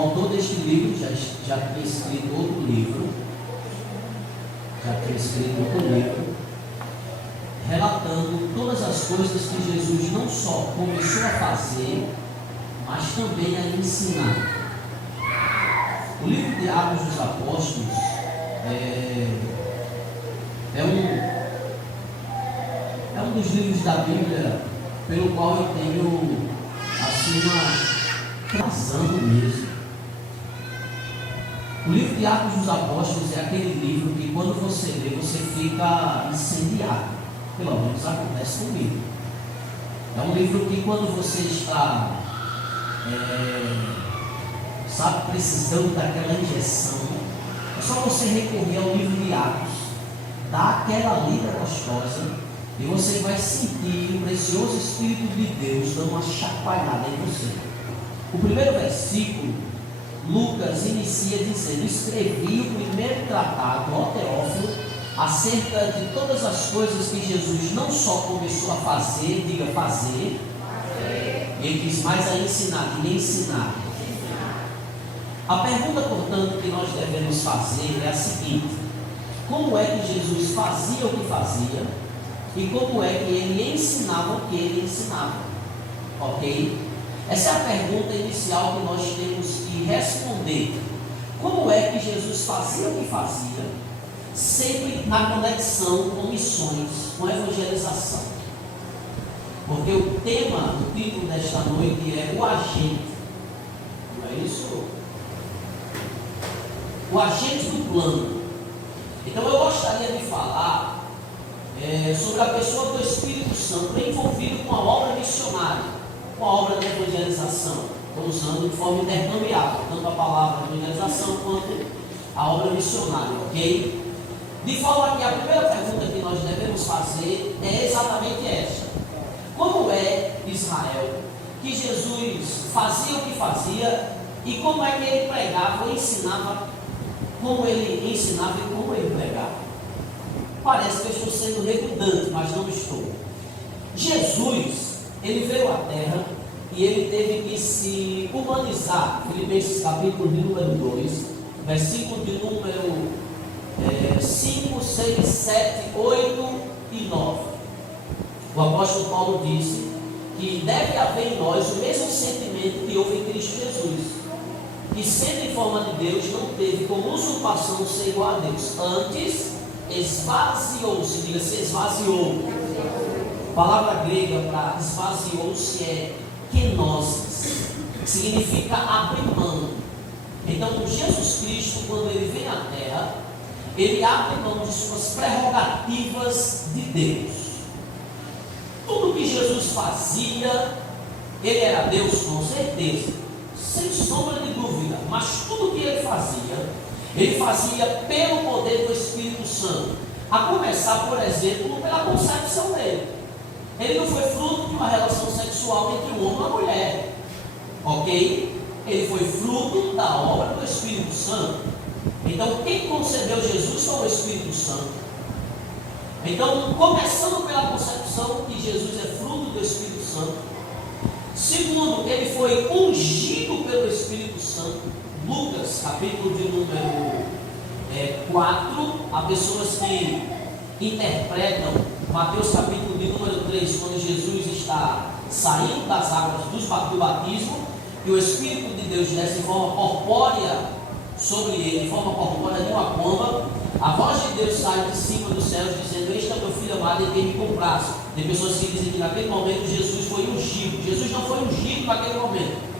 autor deste livro já tinha escrito outro livro, relatando todas as coisas que Jesus não só começou a fazer, mas também a ensinar. O livro de Atos dos Apóstolos é um dos livros da Bíblia pelo qual eu tenho assim uma razão mesmo. O livro de Atos dos Apóstolos é aquele livro que quando você lê, você fica incendiado. Pelo menos acontece comigo. É um livro que quando você está precisando daquela injeção, é só você recorrer ao livro de Atos, dar aquela lida gostosa, e você vai sentir o precioso Espírito de Deus dando uma chacoalhada em você. O primeiro versículo, Lucas inicia dizendo: escrevi o primeiro tratado, ó Teófilo, acerca de todas as coisas que Jesus não só começou a fazer, diga fazer, ele diz mais a ensinar, que nem ensinar. A pergunta, portanto, que nós devemos fazer é a seguinte: como é que Jesus fazia o que fazia e como é que ele ensinava o que ele ensinava? Ok? Essa é a pergunta inicial que nós temos que responder. Como é que Jesus fazia o que fazia, sempre na conexão com missões, com evangelização? Porque o tema, o título desta noite é o agente. Não é isso? O agente do plano. Então eu gostaria de falar sobre a pessoa do Espírito Santo envolvido com a obra missionária, com a obra de evangelização. Estou usando de forma intercambiável, tanto a palavra evangelização quanto a obra missionária, ok? De forma que a primeira pergunta que nós devemos fazer é exatamente esta: como é, Israel, que Jesus fazia o que fazia e como é que ele pregava ou ensinava, como ele ensinava e como ele pregava? Parece que eu estou sendo redundante, mas não estou. Jesus, ele veio à terra e ele teve que se humanizar. Filipenses capítulo de número 2, versículo de número 5, 6, 7, 8 e 9. O apóstolo Paulo disse que deve haver em nós o mesmo sentimento que houve em Cristo Jesus, que sendo em forma de Deus, não teve como usurpação ser igual a Deus. Antes, esvaziou-se, diga-se esvaziou. A palavra grega para esvaziou-se é kenosis, que significa abrir mão. Então, Jesus Cristo, quando ele vem à terra, ele abre mão de suas prerrogativas de Deus. Tudo que Jesus fazia, ele era Deus com certeza, sem sombra de dúvida, mas tudo que ele fazia pelo poder do Espírito Santo, a começar, por exemplo, pela concepção dele. Ele não foi fruto de uma relação sexual entre um homem e uma mulher, ok? Ele foi fruto da obra do Espírito Santo. Então, quem concebeu Jesus foi o Espírito Santo. Então, começando pela concepção que Jesus é fruto do Espírito Santo. Segundo, ele foi ungido pelo Espírito Santo. Lucas, capítulo de número 4, há pessoas que interpretam Mateus capítulo de número 3, quando Jesus está saindo das águas do batismo, e o Espírito de Deus desce de forma corpórea sobre ele, de forma corpórea de uma pomba. A voz de Deus sai de cima dos céus, dizendo: este é o meu filho amado em quem me comprasse. Tem pessoas que dizem que naquele momento Jesus foi ungido. Jesus não foi ungido naquele momento.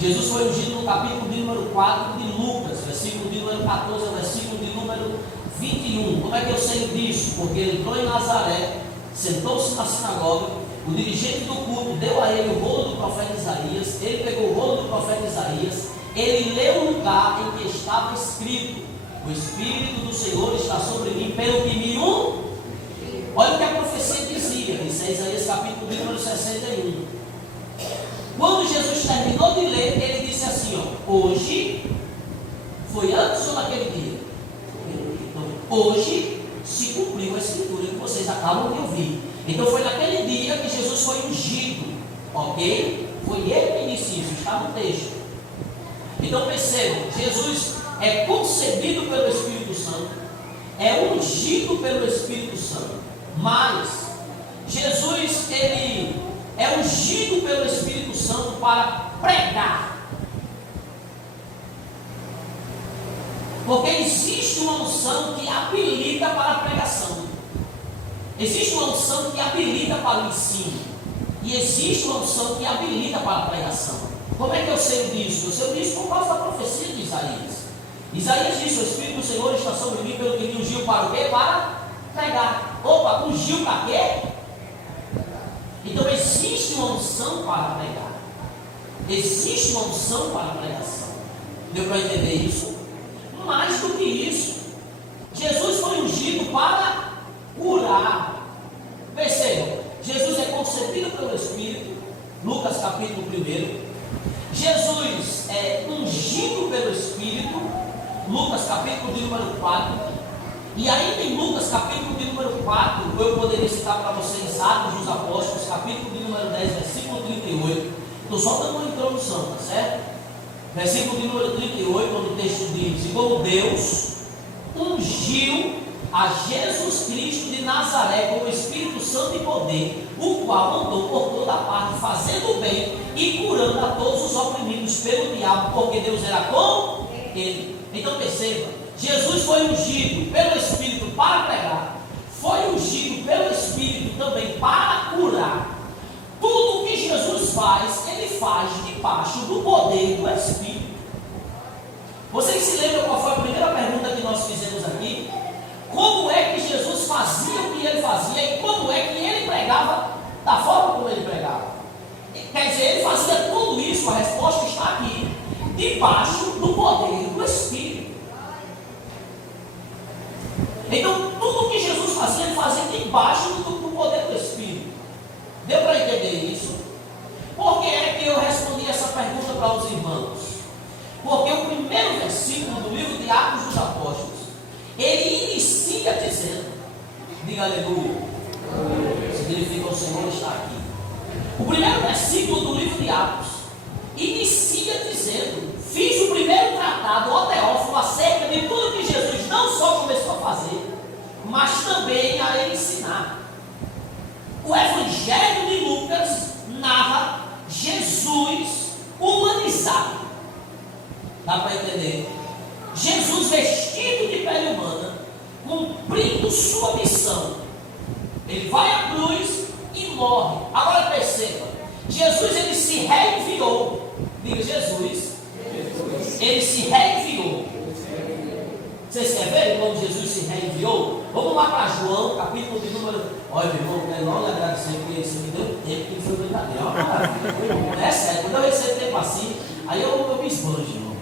Jesus foi ungido no capítulo de número 4 de Lucas, versículo de número 14, versículo de número 21. Como é que eu sei disso? Porque ele entrou em Nazaré, sentou-se na sinagoga, o dirigente do culto deu a ele o rolo do profeta Isaías, ele pegou o rolo do profeta Isaías, ele leu o lugar em que estava escrito: o Espírito do Senhor está sobre mim, pelo que me ungiu. Olha o que a profecia dizia, isso é Isaías capítulo de número 61. Quando Jesus terminou de ler, ele disse assim: hoje, foi antes ou naquele dia? Então, hoje se cumpriu a escritura que vocês acabam de ouvir. Então foi naquele dia que Jesus foi ungido, ok? Foi ele que disse isso, está no texto. Então percebam, Jesus é concebido pelo Espírito Santo, é ungido pelo Espírito Santo, mas Jesus, ele é ungido pelo Espírito Santo para pregar. Porque existe uma unção que habilita para a pregação. Existe uma unção que habilita para o ensino. E existe uma unção que habilita para a pregação. Como é que eu sei disso? Eu sei disso por causa da profecia de Isaías. Isaías disse: o Espírito do Senhor está sobre mim, pelo que me ungiu para o quê? Para pregar. Opa, ungiu para quê? Então existe uma unção para pregar. Existe uma unção para a pregação. Deu para entender isso? Mais do que isso, Jesus foi ungido para curar. Percebam, Jesus é concebido pelo Espírito, Lucas capítulo 1. Jesus é ungido pelo Espírito, Lucas capítulo de número 4. E ainda em Lucas capítulo de número 4, eu poderia citar para vocês Atos dos Apóstolos, capítulo de número 10, versículo 38. Estou só dando uma introdução, tá certo? Versículo de número 38, onde o texto diz: e como Deus ungiu a Jesus Cristo de Nazaré com o Espírito Santo e poder, o qual andou por toda parte, fazendo bem e curando a todos os oprimidos pelo diabo, porque Deus era com ele. Então perceba, Jesus foi ungido pelo Espírito para pregar, foi ungido pelo Espírito também para curar. Tudo o que Jesus faz, ele faz debaixo do poder do Espírito. Vocês se lembram qual foi a primeira pergunta que nós fizemos aqui? Como é que Jesus fazia o que ele fazia e como é que ele pregava da forma como ele pregava? Quer dizer, ele fazia tudo isso, a resposta está aqui, debaixo do poder do Espírito. Então, tudo o que Jesus fazia, ele fazia debaixo do poder do Espírito. Deu para entender isso? Por que é que eu respondi essa pergunta para os irmãos? Porque o primeiro versículo do livro de Atos dos Apóstolos, ele inicia dizendo, diga aleluia, significa o Senhor está aqui. O primeiro versículo do livro de Atos inicia dizendo: fiz o primeiro tratado, ó Teófilo, acerca de tudo que Jesus não só começou a fazer, mas também a ensinar. O Evangelho de Lucas narra Jesus humanizado. Dá para entender? Jesus vestido de pele humana, cumprindo sua missão. Ele vai à cruz e morre. Agora perceba, Jesus ele se reenviou. Diga Jesus. Ele se reenviou. Vocês querem ver como Jesus se reenviou? Vamos lá para João, capítulo de número... Olha, meu irmão, eu não lhe agradecer, porque você me deu tempo que foi brincadeira. Olha, maravilha. É sério, quando eu recebo tempo assim, aí eu me esbanjo, irmão.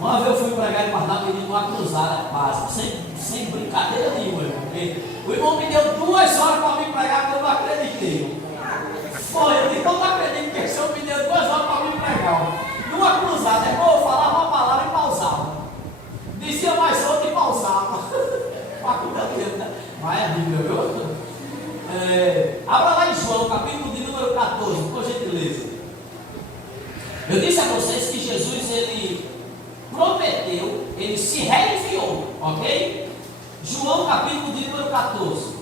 Uma vez eu fui pregar e guardar pedindo uma cruzada básica, sem brincadeira nenhuma, irmão. Porque o irmão me deu 2 horas para me pregar, porque eu não acreditei. Foi, eu disse, eu não acredito que o senhor me deu 2 horas para me pregar. Numa cruzada, irmão, eu falava uma palavra e pausava. Dizia mais outra e pausava. Vai a Bíblia, viu? Abra lá em João, capítulo de número 14, por gentileza. Eu disse a vocês que Jesus, ele prometeu, ele se reenviou, ok? João, capítulo de número 14.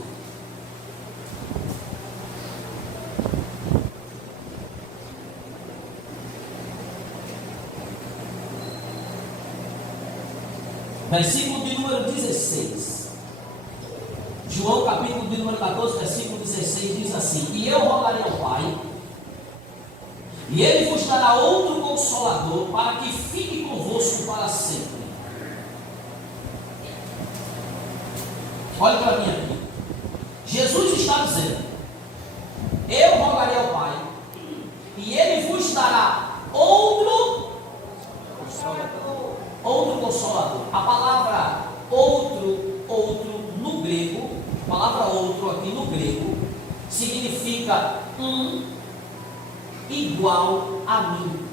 Versículo de número 16. João capítulo de número 14, versículo 16 diz assim: e eu rogarei ao Pai, e Ele vos dará outro Consolador, para que fique convosco para sempre. Olha para mim aqui. Jesus está dizendo: eu rogarei ao Pai, e Ele vos dará outro Consolador. A palavra outro no grego, a palavra outro aqui no grego, significa igual a mim,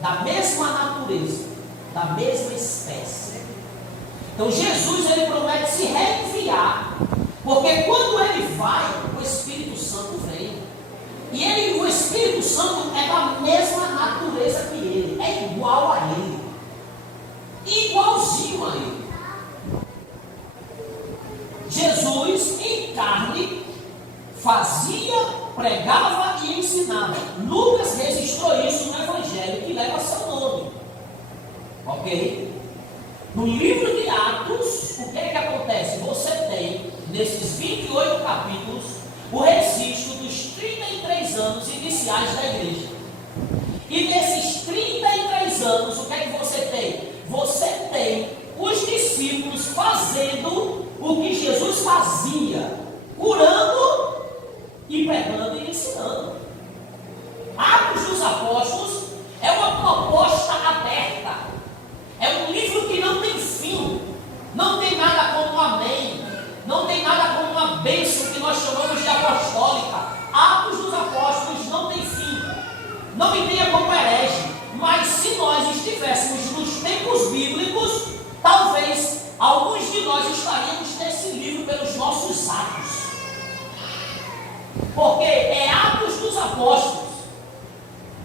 da mesma natureza, da mesma espécie. Então Jesus ele promete se reenviar, porque quando ele vai, o Espírito Santo vem. E o Espírito Santo é da mesma natureza que ele, é igual a ele, igualzinho a ele. Jesus, em carne, fazia, pregava e ensinava. Lucas registrou isso no Evangelho que leva seu nome. Ok? No livro de Atos, o que é que acontece? Você tem, nesses 28 capítulos, o registro dos 33 anos iniciais da igreja. E nesses 33 anos, o que é que você tem? Você tem os discípulos fazendo o que Jesus fazia, curando e pregando e ensinando. Atos dos Apóstolos é uma proposta aberta. É um livro que não tem fim. Não tem nada como um amém. Não tem nada como uma bênção que nós chamamos de apostólica. Atos dos Apóstolos não tem fim. Não me tenha como herege. Mas se nós estivéssemos nos tempos bíblicos, talvez alguns de nós estaríamos nesse livro pelos nossos atos. Porque é Atos dos Apóstolos.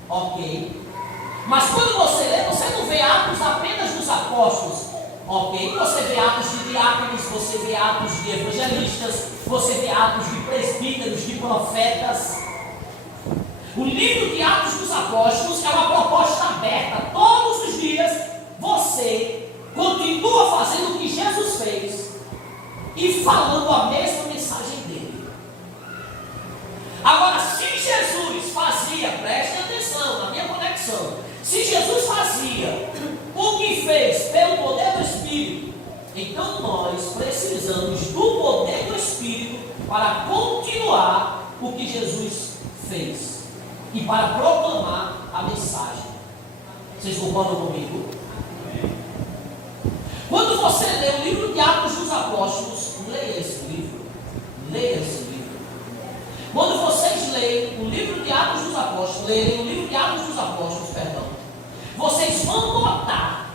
Ok? Mas quando você lê, você não vê Atos apenas dos apóstolos. Ok? Você vê Atos de diáconos, você vê Atos de evangelistas, você vê Atos de presbíteros, de profetas. O livro de Atos dos Apóstolos é uma proposta aberta. Todos os dias você continua fazendo o que Jesus fez e falando a mesma mensagem dele. Agora, se Jesus fazia, preste atenção na minha conexão, se Jesus fazia o que fez pelo poder do Espírito, então nós precisamos do poder do Espírito para continuar o que Jesus fez e para proclamar a mensagem. Vocês concordam comigo? Quando você lê o livro de Atos dos Apóstolos, leia esse livro. Leia esse livro. Quando vocês leem o livro de Atos dos Apóstolos, vocês vão notar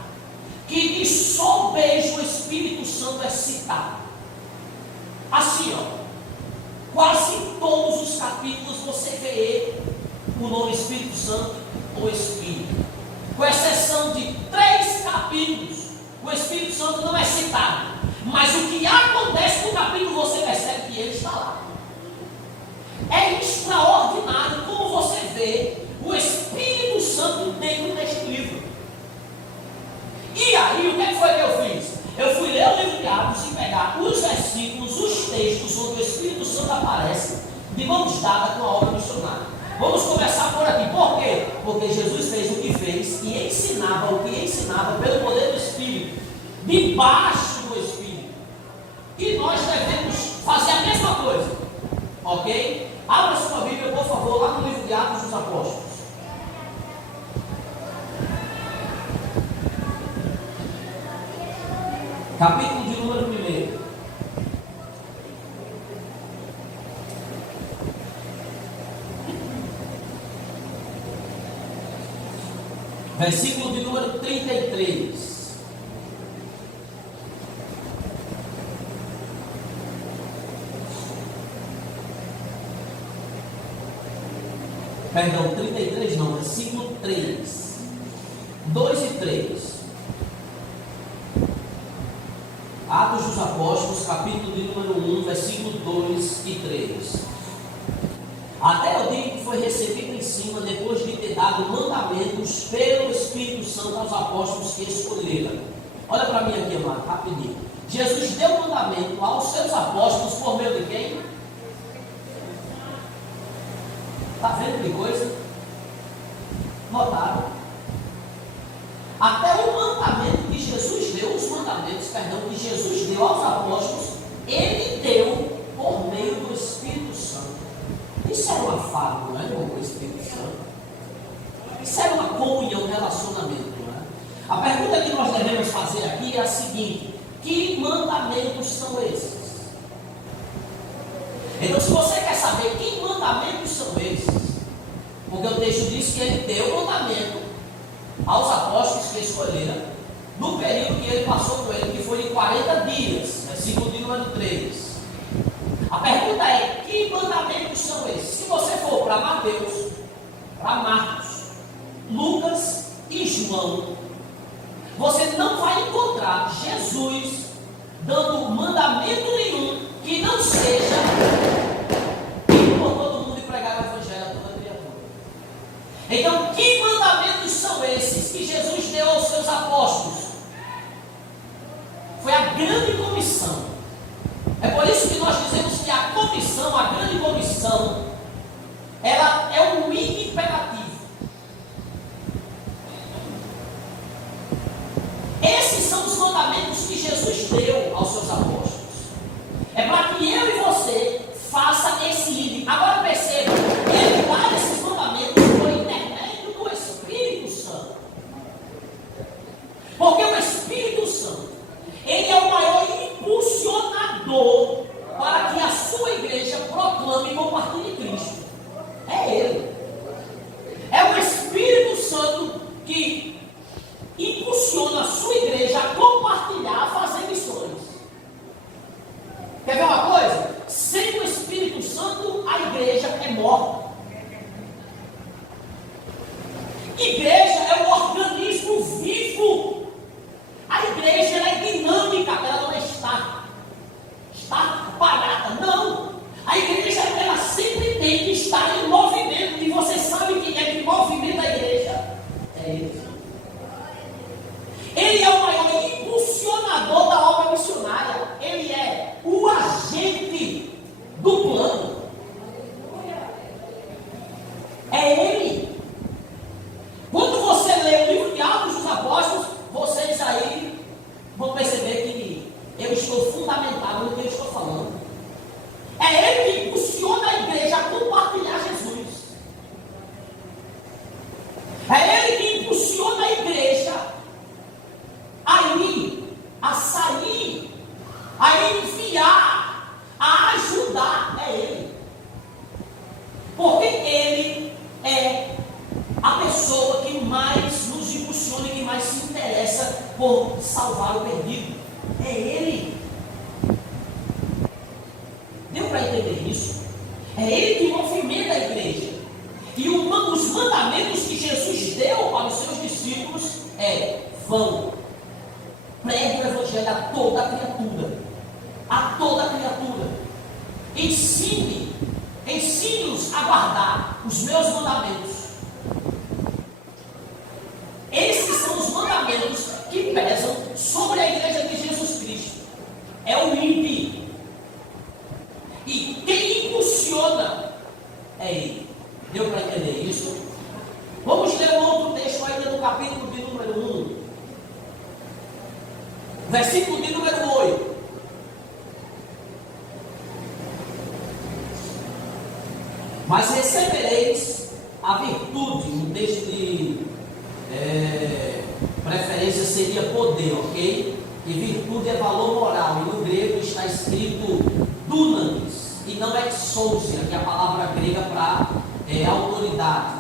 que de só o beijo o Espírito Santo é citado. Assim, ó, quase em todos os capítulos você vê o nome Espírito Santo ou Espírito. Com exceção de 3 capítulos, o Espírito Santo não é citado. Mas o que acontece no capítulo você percebe que ele está lá. É extraordinário como você vê o Espírito Santo dentro deste livro. E aí, o que foi que eu fiz? Eu fui ler o livro de Atos e pegar os versículos, os textos onde o Espírito Santo aparece de mãos dadas com a obra missionária. Vamos começar por aqui. Por quê? Porque Jesus fez o que fez e ensinava o que ensinava pelo poder do Espírito, debaixo do Espírito. E nós devemos fazer a mesma coisa. Ok? Abra sua Bíblia, por favor, lá no livro de Atos dos Apóstolos. Capítulo de número 1. Versículo de número 33. Perdão, 33 não, versículo 3. 2 e 3. Atos dos Apóstolos, capítulo de número 1, versículo 2 e 3. Até o dia que foi recebido em cima, depois de ter dado mandamentos pelo Espírito Santo aos apóstolos que escolheram. Olha para mim aqui, amado, rapidinho. Jesus deu mandamento aos seus apóstolos por meio de quem? Está vendo que coisa? Notaram? Até o mandamento que Jesus deu, os mandamentos, que Jesus deu aos apóstolos, ele deu por meio do Espírito Santo. Isso era uma fábula, não é, irmão, com o Espírito Santo? Isso era uma comunhão, um relacionamento, não é? A pergunta que nós devemos fazer aqui é a seguinte: que mandamentos são esses? Então, se você quer saber que mandamentos são esses, porque o texto diz que ele deu mandamento aos apóstolos que escolheram, no período que ele passou com ele, que foi de 40 dias, versículo de número 3. A pergunta é: que mandamentos são esses? Se você for para Mateus, para Marcos, Lucas e João, João, você não vai encontrar Jesus dando mandamento nenhum que não seja ir por todo mundo e pregar o evangelho a toda criatura. Então, que mandamentos são esses que Jesus deu aos seus apóstolos? Foi a grande comissão. É por isso que nós dizemos que a comissão, a grande comissão, ela é um imperativo. Esses são os mandamentos que Jesus deu aos seus apóstolos. É para que eu e você faça esse índice. Agora perceba, ele dá esses mandamentos por intermédio do Espírito Santo. Porque o Espírito Santo, ele é o maior impulsionador para que a sua igreja proclame e compartilhe Cristo. É ele. É o Espírito Santo que impulsiona a sua igreja a compartilhar, a fazer missões. Quer ver uma coisa? Sem o Espírito Santo, a igreja é morta. Igreja é um organismo vivo. A igreja ela é dinâmica, ela não está parada. Não. A igreja ela sempre tem que estar em movimento. E você sabe quem é que movimenta a igreja? É ele. Ele é o maior impulsionador da obra missionária. Ele é o agente do plano. É ele. Quando você lê o livro de Atos dos Apóstolos, vocês aí vão perceber que eu estou fundamentado no que eu estou falando. É ele que impulsiona a igreja a compartilhar Jesus. É ele que impulsiona a igreja a ir, a sair, a enviar, a ajudar. É ele. Porque ele é a pessoa que mais nos impulsiona e que mais se interessa por salvar o perdido. É ele. Deu para entender isso? É ele que movimenta a igreja. E os mandamentos que Jesus deu para os seus discípulos é: vão, pregue o evangelho a toda criatura. A toda criatura. Ensine-os a guardar os meus mandamentos. Esses são os mandamentos que pesam sobre a igreja de Jesus Cristo. É o INPE. E quem impulsiona é ele. Deu para entender isso? Vamos ler um outro texto ainda no capítulo de número 1. Versículo de número 8. Mas recebereis a virtude. No texto de preferência seria poder, ok? E virtude é valor moral. E no grego está escrito dunamis. E não exousia, que é a palavra grega para autoridade.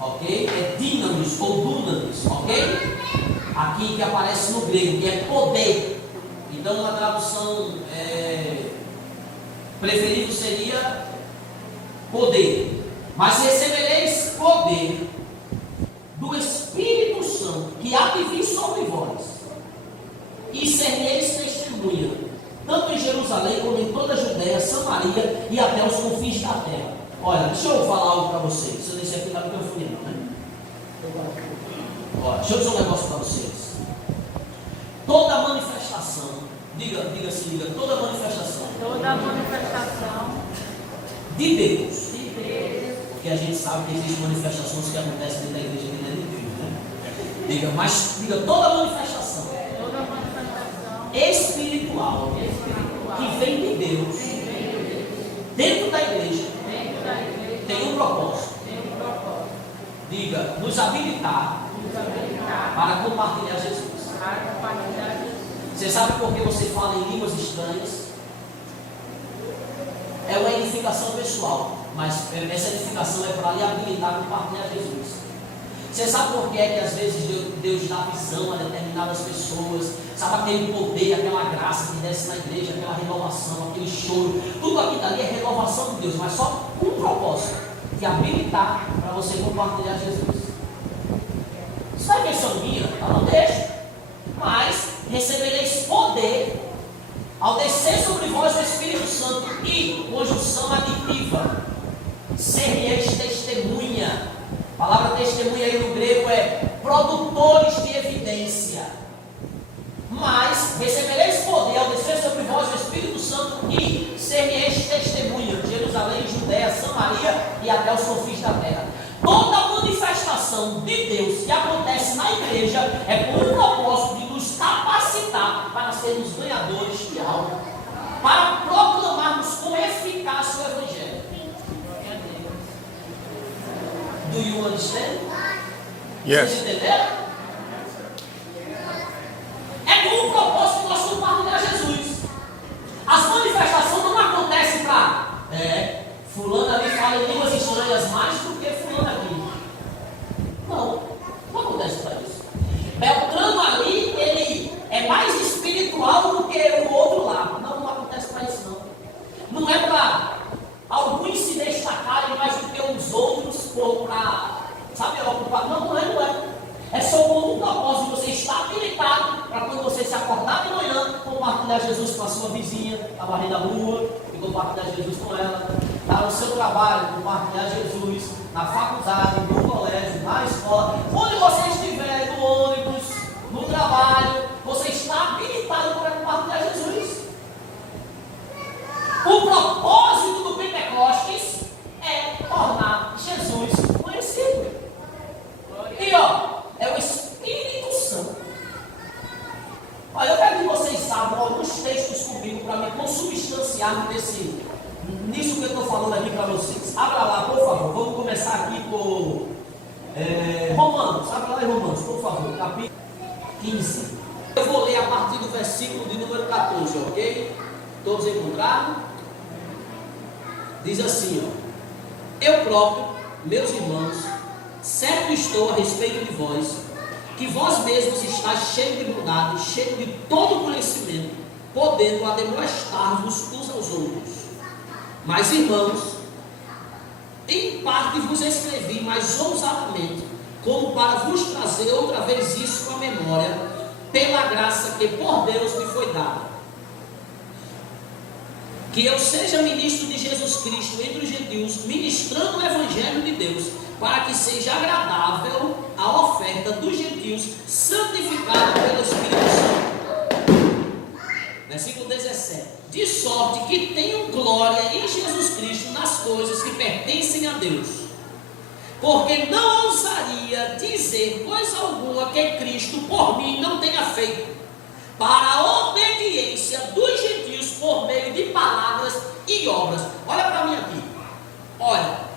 Ok? É dinamis ou dunamis, ok? Aqui que aparece no grego, que é poder. Então, uma tradução preferível seria poder. Mas recebereis poder do Espírito Santo, que há de vir sobre vós, e sereis testemunha, tanto em Jerusalém como em toda a Judéia, Samaria e até os confins da terra. Olha, deixa eu falar algo para vocês. Isso desse aqui está no microfone, não, né? Olha, deixa eu dizer um negócio para vocês. Toda manifestação, diga toda manifestação. Toda manifestação De Deus. Porque a gente sabe que existem manifestações que acontecem dentro da igreja que não é de Deus, né? Diga toda manifestação. Espiritual. Que vem de Deus. Dentro da igreja. Tem um propósito. Diga, nos habilitar para compartilhar Jesus. Você sabe por que você fala em línguas estranhas? É uma edificação pessoal, mas essa edificação é para lhe habilitar a compartilhar Jesus. Você sabe por que é que às vezes Deus dá visão a determinadas pessoas? Sabe aquele poder, aquela graça que desce na igreja, aquela renovação, aquele choro? Tudo aquilo ali é renovação de Deus, mas só com um propósito: de habilitar para você compartilhar Jesus. Isso não é invenção minha, está no texto. Mas recebereis poder ao descer sobre vós o Espírito Santo e, conjunção aditiva, sereis testemunha. A palavra testemunha aí no grego é produtores de evidência. Mas recebereis poder ao descer sobre vós o Espírito Santo e sereis testemunha de Jerusalém, Judéia, Samaria e até os confins da terra. Toda manifestação de Deus que acontece na igreja é com o propósito de nos capacitar para sermos ganhadores de alma, para proclamarmos com eficácia o Evangelho. Do you understand? Yes. Vocês entenderam? É com o propósito de nós compartilhar Jesus. As manifestações não acontecem para fulano ali fala em línguas estranhas mais do que fulano aqui. Não acontece para isso. Beltrano ali, ele é mais espiritual do que o outro lá. Não acontece para isso não. Não é para alguns se destacarem mais do que os outros para, sabe, ocupar. Não é. É só com um propósito de você estar habilitado para quando você se acordar de manhã, compartilhar Jesus com a sua vizinha, está varrendo a rua, e compartilhar Jesus com ela. Está no seu trabalho, compartilhar Jesus, na faculdade, no colégio, na escola, onde você estiver, no ônibus, no trabalho, você está habilitado para compartilhar Jesus. O propósito do Pentecostes é tornar Jesus conhecido. E é o Espírito Santo. Olha, eu quero que vocês abram alguns textos comigo para me consubstanciar nisso que eu estou falando aqui para vocês. Abra lá, por favor. Vamos começar aqui por Romanos. Abra lá em Romanos, por favor. Capítulo 15. Eu vou ler a partir do versículo de número 14, ok? Todos encontraram? Diz assim, eu próprio, meus irmãos, certo estou a respeito de vós, que vós mesmos estáis cheios de bondade, cheios de todo conhecimento, podendo admoestar-vos uns aos outros. Mas, irmãos, em parte vos escrevi mais ousadamente, como para vos trazer outra vez isso à memória, pela graça que por Deus me foi dada. Que eu seja ministro de Jesus Cristo entre os gentios, ministrando o Evangelho de Deus, para que seja agradável a oferta dos gentios, santificada pelo Espírito Santo. Versículo 17. De sorte que tenham glória em Jesus Cristo nas coisas que pertencem a Deus. Porque não ousaria dizer coisa alguma que Cristo por mim não tenha feito, para a obediência dos gentios por meio de palavras e obras. Olha para mim aqui. Olha.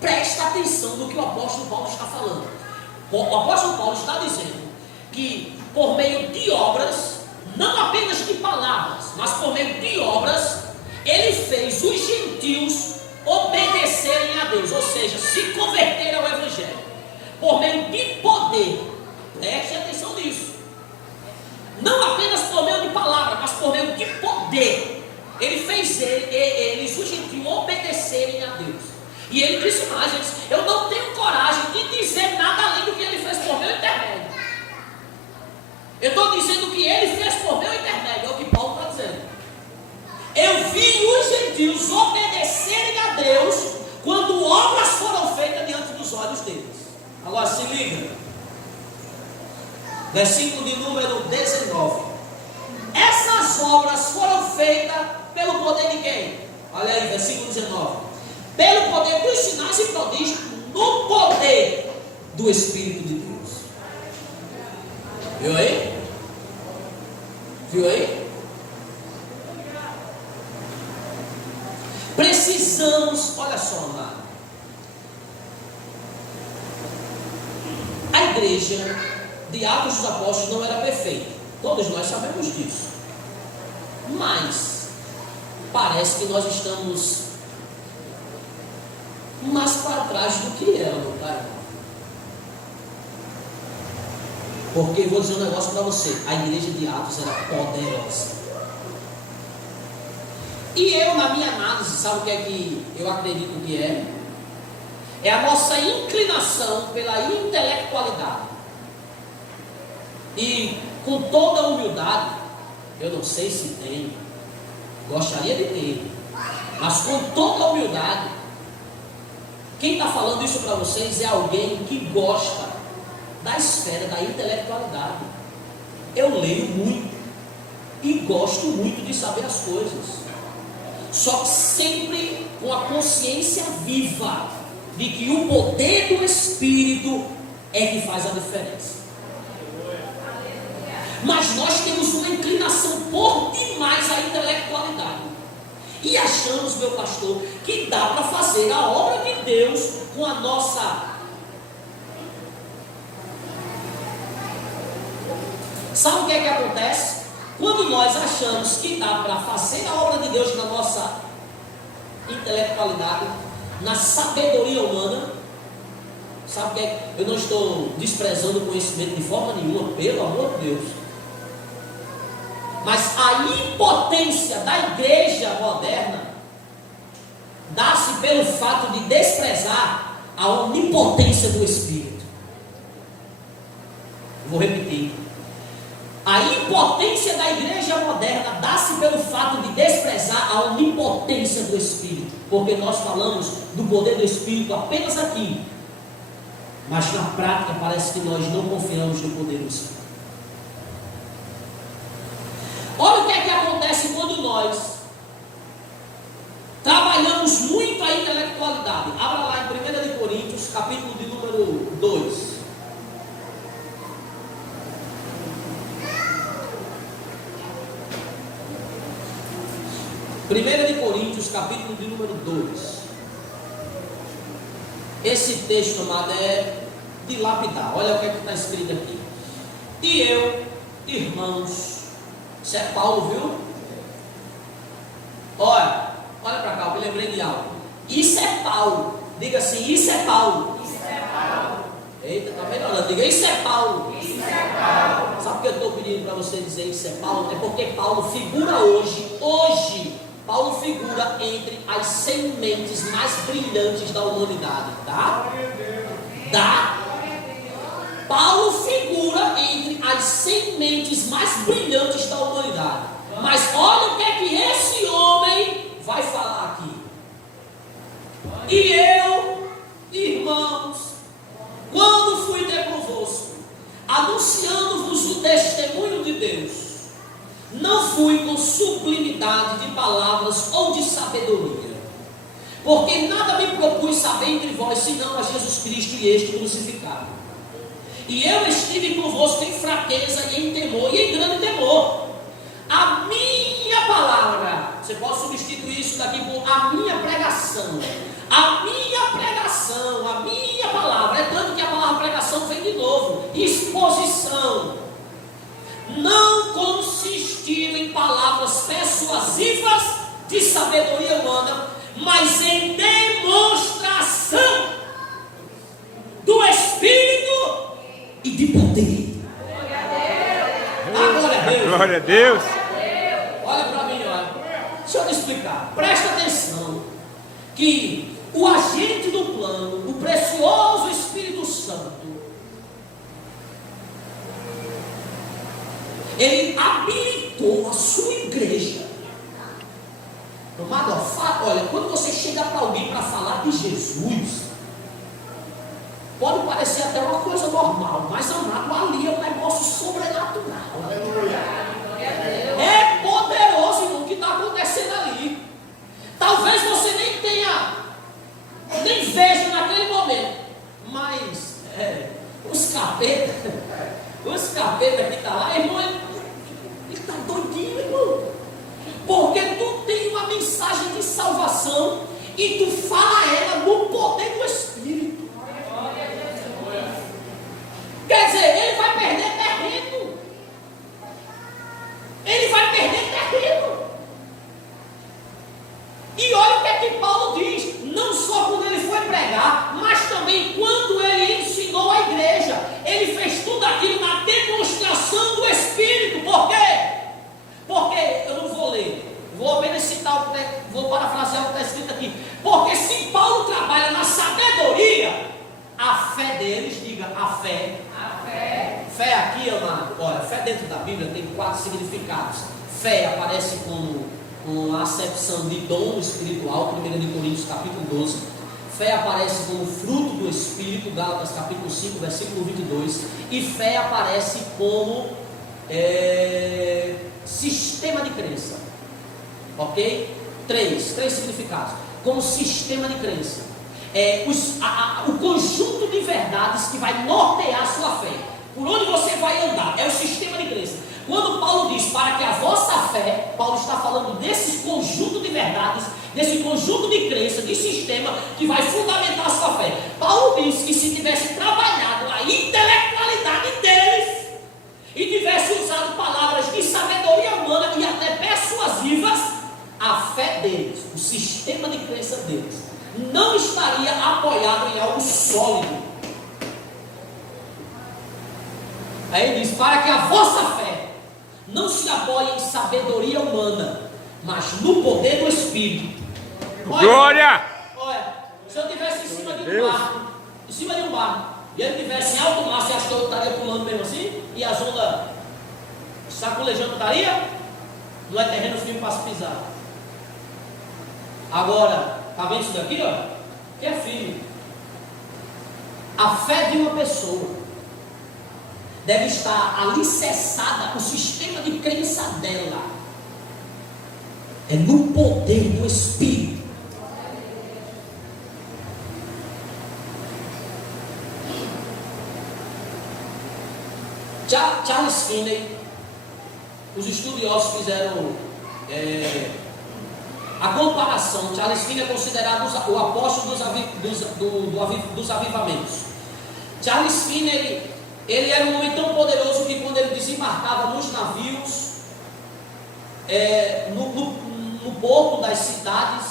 Presta atenção no que o apóstolo Paulo está falando. O apóstolo Paulo está dizendo que por meio de obras, não apenas de palavras, mas por meio de obras, ele fez os gentios obedecerem a Deus, ou seja, se converterem ao Evangelho, por meio de poder. Preste atenção nisso. Não apenas por meio de palavra, mas por meio de poder. Ele fez eles, os gentios, obedecerem a Deus. E ele disse mais, ele disse, eu não tenho coragem de dizer nada além do que ele fez por meu intermédio. Eu estou dizendo que ele fez por meu intermédio, é o que Paulo está dizendo. Eu vi os gentios obedecerem a Deus quando obras foram feitas diante dos olhos deles. Agora se liga. Versículo de número 19. Essas obras foram feitas pelo poder de quem? Olha aí, versículo 19. Pelo poder dos sinais e prodígios, no poder do Espírito de Deus. Viu aí? Viu aí? Precisamos, olha só, amado. A igreja de Atos dos Apóstolos não era perfeita. Todos nós sabemos disso. Mas parece que nós estamos mais para trás do que ela, meu pai. Porque vou dizer um negócio para você, a igreja de Atos era poderosa. E eu, na minha análise, sabe o que é que eu acredito que é? é a nossa inclinação pela intelectualidade. E com toda a humildade, eu não sei se tem, gostaria de ter, mas com toda a humildade, quem está falando isso para vocês é alguém que gosta da esfera da intelectualidade. Eu leio muito e gosto muito de saber as coisas, só que sempre com a consciência viva de que o poder do Espírito é que faz a diferença. Mas nós temos uma inclinação por demais à intelectualidade e achamos, meu pastor, que dá para fazer a obra de Deus com a nossa... Sabe o que é que acontece? Quando nós achamos que dá para fazer a obra de Deus na nossa intelectualidade, na sabedoria humana, sabe o que é? Eu não estou desprezando o conhecimento de forma nenhuma, pelo amor de Deus. Mas a impotência da igreja moderna dá-se pelo fato de desprezar a onipotência do Espírito. Vou repetir. A impotência da igreja moderna dá-se pelo fato de desprezar a onipotência do Espírito. Porque nós falamos do poder do Espírito apenas aqui, mas na prática parece que nós não confiamos no poder do Espírito. Olha o que é que acontece quando nós trabalhamos muito a intelectualidade. Abra lá em 1 Coríntios, capítulo de número 2. Primeira de Coríntios, capítulo de número 2. Esse texto, amado, é de lapidar. Olha o que é que está escrito aqui. E eu, irmãos, isso é Paulo, viu? Olha para cá, eu me lembrei de algo. Isso é Paulo. Diga assim, isso é Paulo. Isso é Paulo. Eita, está melhorando. Diga, isso é Paulo. Isso é Paulo. Sabe o que eu estou pedindo para você dizer isso é Paulo? É porque Paulo figura hoje, Paulo figura entre as 100 mentes mais brilhantes da humanidade, tá? Tá? Paulo figura entre as 100 mentes mais brilhantes da humanidade. Mas olha o que é que esse homem vai falar aqui. E eu, irmãos, quando fui ter convosco, anunciando-vos o testemunho de Deus, não fui com sublimidade de palavras ou de sabedoria, porque nada me propus saber entre vós, senão a Jesus Cristo e este crucificado. E eu estive convosco em fraqueza e em temor, e em grande temor. A minha palavra, você pode substituir isso daqui por a minha pregação. A minha pregação, a minha palavra, é tanto que a palavra pregação vem de novo, exposição. Não consistiu em palavras persuasivas de sabedoria humana, mas em demonstração do Espírito e de poder. Glória a Deus. Glória a Deus. Olha para mim, olha. Deixa eu te explicar. Presta atenção que o agente do plano, o precioso Espírito Santo, ele habilitou a sua igreja. Amado, olha, quando você chega para alguém para falar de Jesus, pode parecer até uma coisa normal, mas amado, ali é um negócio sobrenatural. É poderoso, irmão, o que está acontecendo ali. Talvez você nem veja naquele momento, mas os capetas que estão lá, irmão, ele está doidinho, irmão, porque tu tem uma mensagem de salvação e tu fala ela no poder do Espírito. Quer dizer, ele vai perder terreno. Ele vai perder terreno. E olha o que é que Paulo diz, não só quando ele foi pregar, mas também quando ele ensinou a igreja. Ele fez tudo aquilo na demonstração do Espírito. Por quê? Porque, eu não vou ler, vou apenas citar, vou parafrasear o que está escrito aqui. Porque se Paulo trabalha na sabedoria, a fé deles, diga a fé. A fé. Fé aqui, amado, olha, fé dentro da Bíblia tem 4 significados. Fé aparece como a acepção de dom espiritual, 1 Coríntios capítulo 12. Fé aparece como fruto do Espírito, Gálatas capítulo 5, versículo 22. E fé aparece como sistema de crença. Ok? Três significados. Como sistema de crença. O conjunto de verdades que vai nortear a sua fé. Por onde você vai andar, é o sistema de crença. Quando Paulo diz para que a vossa fé, Paulo está falando desse conjunto de verdades, desse conjunto de crença, de sistema que vai fundamentar a sua fé. Paulo diz que se tivesse trabalhado a intelectualidade deles e tivesse usado palavras de sabedoria humana e até persuasivas, a fé deles, o sistema de crença deles, não estaria apoiado em algo sólido. Aí ele diz, para que a vossa fé não se apoie em sabedoria humana, mas no poder do Espírito. Glória! Olha, se eu estivesse em cima de um barco, e ele estivesse em alto mar, você acha que eu estaria pulando mesmo assim? E as ondas sacolejando estaria? Não é terreno firme para se pisar. Agora, está vendo isso daqui, ó? Que é firme. A fé de uma pessoa deve estar alicerçada, o sistema de crença dela é no poder do Espírito. Charles Finney, os estudiosos fizeram a comparação. Charles Finney é considerado o apóstolo dos avivamentos. Charles Finney, ele era um homem tão poderoso que quando ele desembarcava nos navios, no porto das cidades,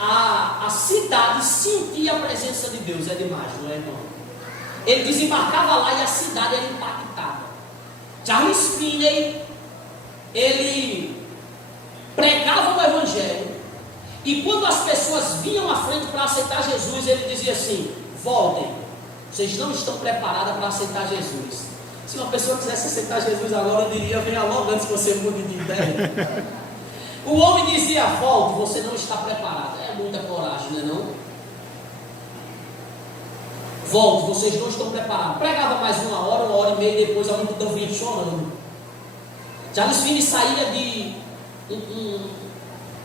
a cidade sentia a presença de Deus. É demais, não é, irmão? Ele desembarcava lá e a cidade era impactada. Charles Finney, ele pregava o Evangelho, e quando as pessoas vinham à frente para aceitar Jesus, ele dizia assim: voltem, vocês não estão preparadas para aceitar Jesus. Se uma pessoa quisesse aceitar Jesus agora, eu diria: venha logo antes que você mude de ideia. O homem dizia: volte, você não está preparado. É muita coragem, não é não? Volte, vocês não estão preparados. Pregava mais 1 hora e meia, depois a multidão vinha chorando. Charles Finney saía de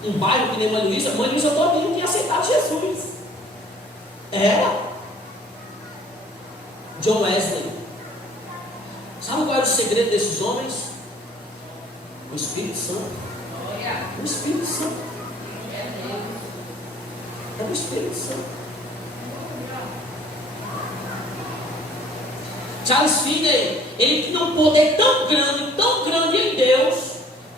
um bairro que nem Mãe Luísa todinho tinha aceitado Jesus. Era John Wesley. Sabe qual era o segredo desses homens? O Espírito Santo. O Espírito Santo. É o Espírito Santo. Charles Finney, ele tinha um poder tão grande em Deus,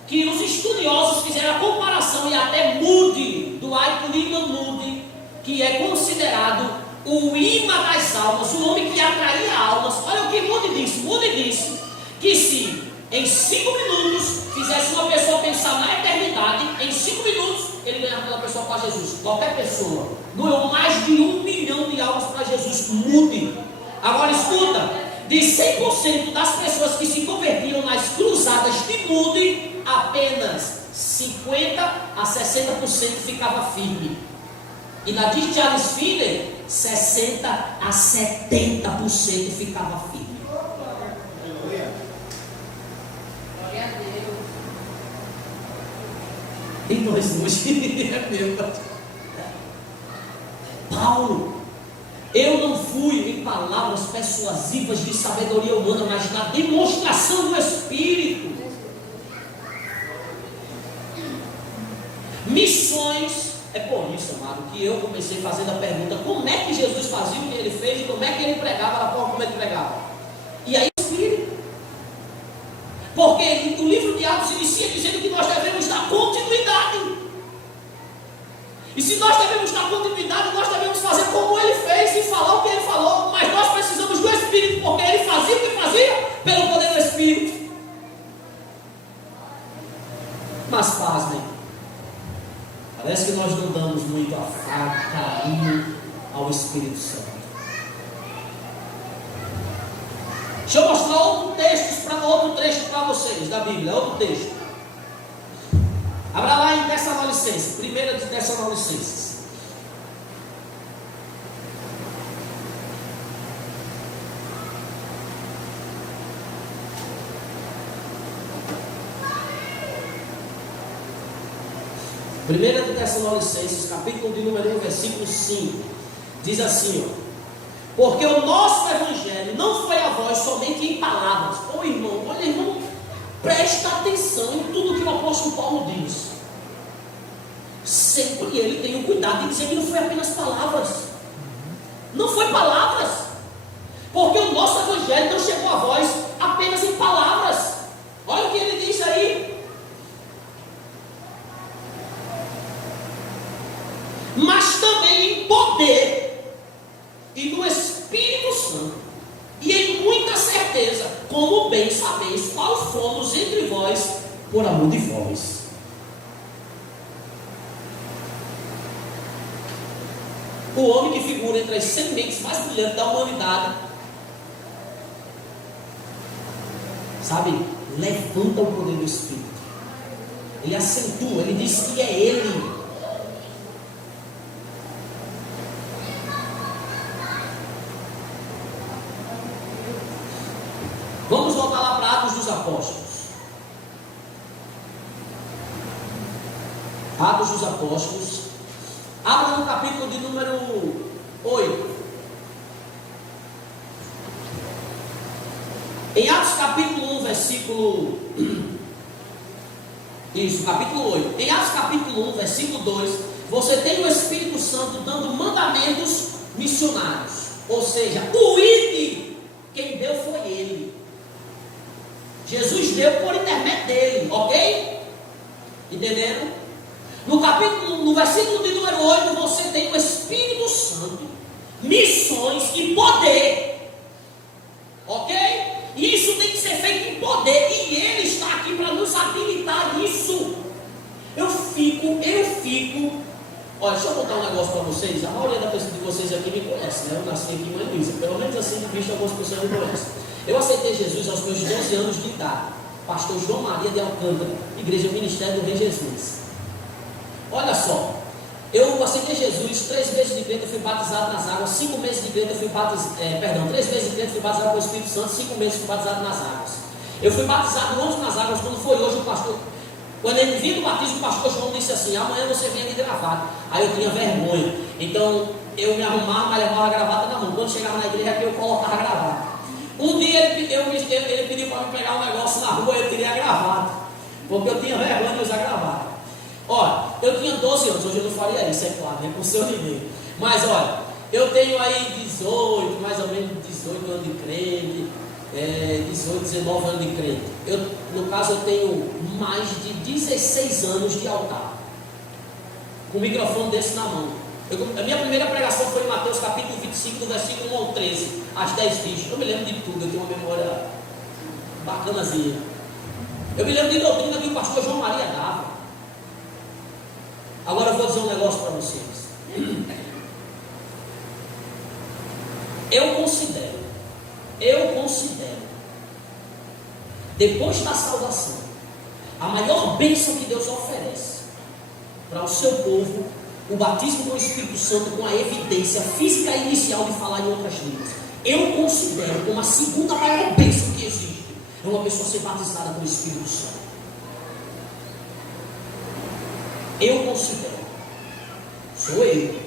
que os estudiosos fizeram a comparação, e até Moody, Dwight Lyman Moody, que é considerado o imã das almas, o homem que atraía almas. Olha o que Moody disse. Moody disse que se em 5 minutos fizesse uma pessoa pensar na eternidade, em 5 minutos ele ganhava aquela pessoa para Jesus. Qualquer pessoa ganhou mais de 1 milhão de almas para Jesus. Moody. Agora escuta. De 100% das pessoas que se convertiam nas cruzadas de Moody, apenas 50 a 60% ficava firme. E na de Charles Finney, 60 a 70% ficava firme. Glória a Deus. Tem dois hoje. É mesmo. Paulo: eu não fui em palavras persuasivas de sabedoria humana, mas na demonstração do Espírito. Missões. É por isso, amado, que eu comecei fazendo a pergunta: como é que Jesus fazia o que ele fez e como é que ele pregava, da forma como ele pregava? E aí o Espírito. Porque o livro de Atos inicia dizendo que nós devemos dar continuidade. E se nós devemos dar continuidade, nós devemos fazer como ele fez e falar o que ele falou. Mas nós precisamos do Espírito, porque ele fazia o que fazia pelo poder do Espírito. Mas pasmem, parece que nós não damos muito carinho ao Espírito Santo. Deixa eu mostrar outro trecho para vocês da Bíblia, outro texto. Abra lá em Tessalonicenses, 1 de Tessalonicenses. Primeira de Tessalonicenses, capítulo de número 1, versículo 5, diz assim, ó: porque o nosso evangelho não foi a vós somente em palavras. Ô irmão, olha irmão, presta atenção em tudo que o apóstolo Paulo diz. Sempre ele tem o cuidado de dizer que não foi apenas palavras. Não foi palavras. Porque o nosso evangelho não chegou a vós apenas em palavras. Olha o que ele diz aí. Mas também em poder e no Espírito Santo, e em muita certeza, como bem sabeis qual fomos entre vós por amor de vós. O homem que figura entre as 100 mentes mais brilhantes da humanidade, sabe, levanta o poder do Espírito. Ele acentua, ele diz que é ele. Vamos voltar lá para Atos dos Apóstolos. Atos dos Apóstolos. Abra no capítulo de número 8. Em Atos capítulo 1, versículo... Isso, capítulo 8. Em Atos capítulo 1, versículo 2, você tem o Espírito Santo dando mandamentos missionários. Ou seja, o ide, quem deu foi ele. Jesus deu por intermédio dele, ok? Entenderam? No versículo de número 8, você tem o Espírito Santo, missões e poder, ok? E isso tem que ser feito em poder, e ele está aqui para nos habilitar nisso. Eu fico, olha, deixa eu contar um negócio para vocês. A maioria da pessoa de vocês aqui me conhece, né? Eu nasci aqui em Mãe Luísa, pelo menos assim de vista algumas pessoas me conhecem. Eu aceitei Jesus aos meus 12 anos de idade. Pastor João Maria de Alcântara, Igreja Ministério do Rei Jesus. Olha só, eu aceitei Jesus 3 meses de crente, eu fui batizado nas águas. 5 meses de crente, eu fui batizado, 3 meses de crente, fui batizado com o Espírito Santo. 5 meses fui batizado nas águas. Eu fui batizado ontem nas águas, quando foi hoje o pastor. Quando ele viu o batismo, o pastor João disse assim: amanhã você vem de gravata. Aí eu tinha vergonha, então eu me arrumava, mas levava a gravata na mão. Quando chegava na igreja aqui, eu colocava a gravata. Um dia ele pediu para me pegar um negócio na rua, eu tirei a gravata, porque eu tinha vergonha de usar gravata. Olha, eu tinha 12 anos, hoje eu não faria isso, é claro, né, com seu ninguém. Mas olha, eu tenho aí 18, mais ou menos 18 anos de crente, 18, 19 anos de crente. No caso, eu tenho mais de 16 anos de altar, com um microfone desse na mão. A minha primeira pregação foi em Mateus capítulo 25, do versículo 1 ao 13, às 10 fichas. Eu me lembro de tudo, eu tenho uma memória bacanazinha. Eu me lembro de doutrina que o pastor João Maria dava. Agora eu vou dizer um negócio para vocês. Eu considero, depois da salvação, a maior bênção que Deus oferece para o seu povo, o batismo com o Espírito Santo, com a evidência física e inicial de falar em outras línguas. Eu considero como a segunda maior bênção que existe, é uma pessoa ser batizada com o Espírito Santo. Eu considero. Sou eu.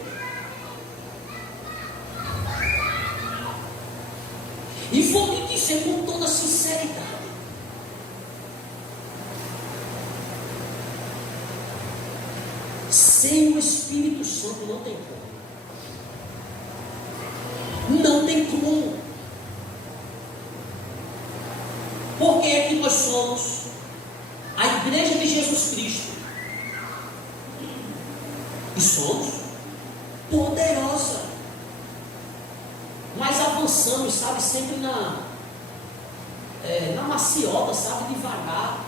E vou lhe dizer com toda sinceridade. Sem o Espírito Santo não tem como. Não tem como. Porque é que nós somos a Igreja de Jesus Cristo. E somos poderosa. Mas avançamos, sabe, sempre na maciota, sabe, devagar.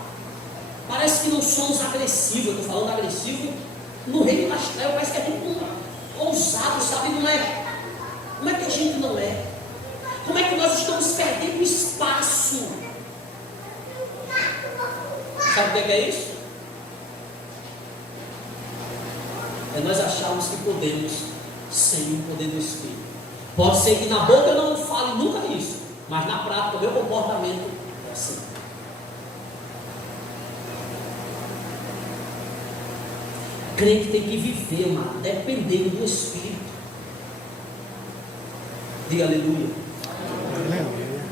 Parece que não somos agressivos. Eu estou falando agressivo no reino das trevas, parece que é muito ousado, sabe? Não é? Como é que a gente não é? Como é que nós estamos estamos perdendo espaço. Sabe o que é isso? É nós acharmos que podemos sem o poder do Espírito. Pode ser que na boca eu não fale nunca isso, mas na prática o meu comportamento é assim. Crente tem que viver, mano, dependendo do Espírito. Diga aleluia.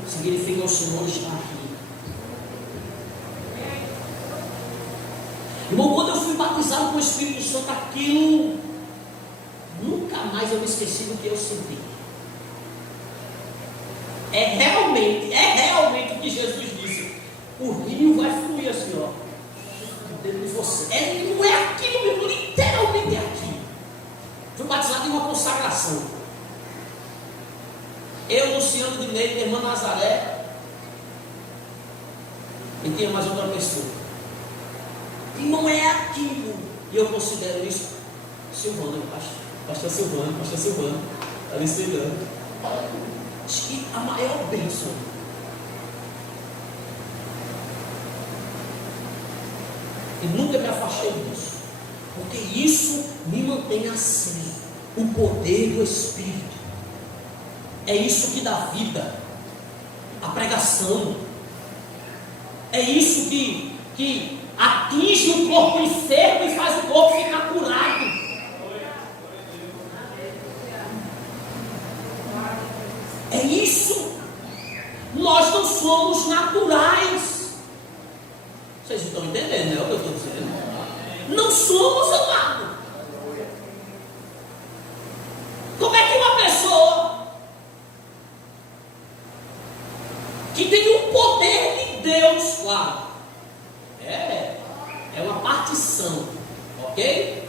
Significa o Senhor está aqui. Irmão, quando eu fui batizado com o Espírito Santo, aquilo, nunca mais eu me esqueci do que eu senti. É realmente o que Jesus disse. O rio vai fluir assim, ó, dentro de você. Não é aquilo mesmo, literalmente é aqui. Fui batizado em uma consagração. Eu, Luciano de Ney, minha irmã Nazaré, e tinha mais outra pessoa. E não é aquilo. E eu considero isso Silvano, pastor Silvano, está me ensinando. Acho que a maior bênção. E nunca me afastei disso. Porque isso me mantém assim. O poder do Espírito. É isso que dá vida. A pregação. É isso que atinge o corpo enfermo e faz o corpo ficar curado. É isso. Nós não somos naturais. Vocês estão entendendo, né, o que eu estou dizendo? Não somos, amado. Como é que uma pessoa que tem o poder de Deus, claro, é uma partição, ok?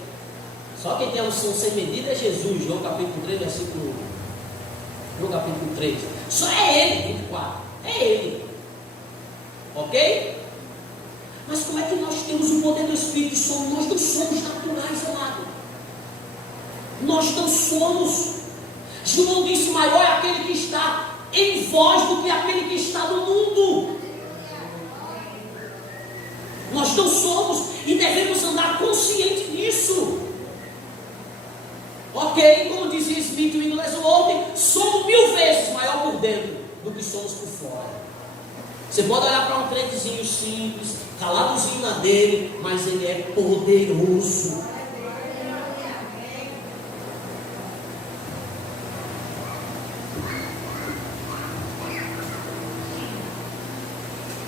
Só quem tem a unção sem medida é Jesus, João capítulo 3, versículo 1. João capítulo 3. Só é Ele, 24. É Ele. Ok? Mas como é que nós temos o poder do Espírito? Nós não somos naturais, amado. Nós não somos. João disse: maior é aquele que está em vós do que aquele que está no mundo. Nós não somos e devemos andar consciente disso. Ok, como dizia Smith o inglês ontem, somos 1000 vezes maior por dentro do que somos por fora. Você pode olhar para um crentezinho simples, caladozinho na dele, mas ele é poderoso.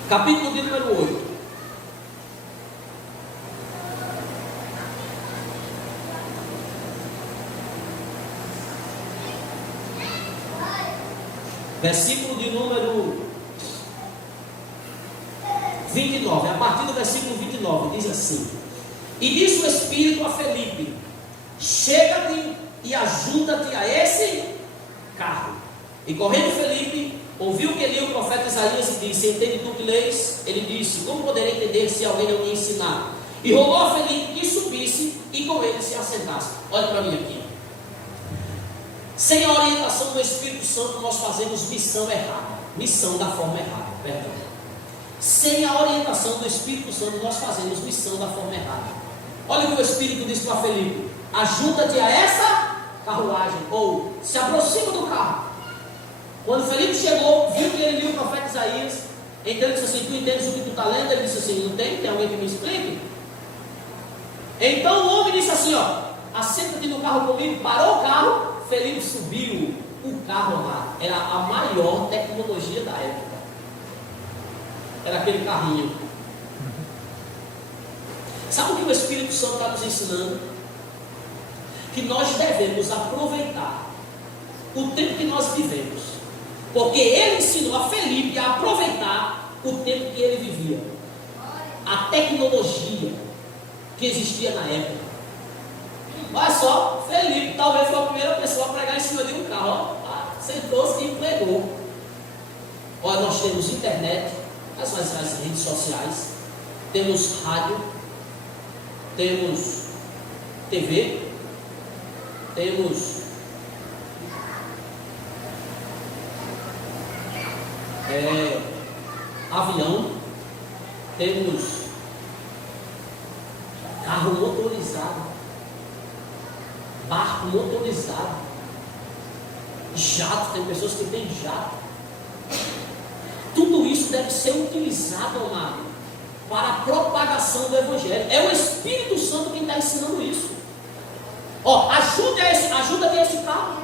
Capítulo de número 8. Versículo de número 29, a partir do versículo 29, diz assim: e disse o Espírito a Felipe: chega-te e ajuda-te a esse carro. E correndo Felipe, ouviu que lia o profeta Isaías e disse: entende tu que leis? Ele disse: como poderei entender se alguém não me ensinar? E rogou a Felipe que subisse e com ele se assentasse. Olha para mim aqui. Sem a orientação do Espírito Santo, nós fazemos missão errada. Missão da forma errada, perdão. Sem a orientação do Espírito Santo, nós fazemos missão da forma errada. Olha o que o Espírito disse para Felipe: ajuda-te a essa carruagem, ou se aproxima do carro. Quando Felipe chegou, viu que ele lia o profeta Isaías, então ele disse assim: tu entendes o que tu está lendo? Ele disse assim: não tem alguém que me explique? Então o homem disse assim: ó, assenta-te no carro comigo. Parou o carro, Felipe subiu. O carro lá era a maior tecnologia da época. Era aquele carrinho. Sabe o que o Espírito Santo está nos ensinando? Que nós devemos aproveitar o tempo que nós vivemos. Porque ele ensinou a Felipe a aproveitar o tempo que ele vivia. A tecnologia que existia na época. Olha só, Felipe talvez foi a primeira pessoa a pregar em cima de um carro. Sentou-se e pregou. Olha, nós temos internet, as redes sociais, temos rádio, temos TV, temos avião, temos carro motorizado, barco motorizado, jato, tem pessoas que têm jato. Tudo isso deve ser utilizado, amado, para a propagação do Evangelho. É o Espírito Santo quem está ensinando isso. Ó, ajuda esse carro.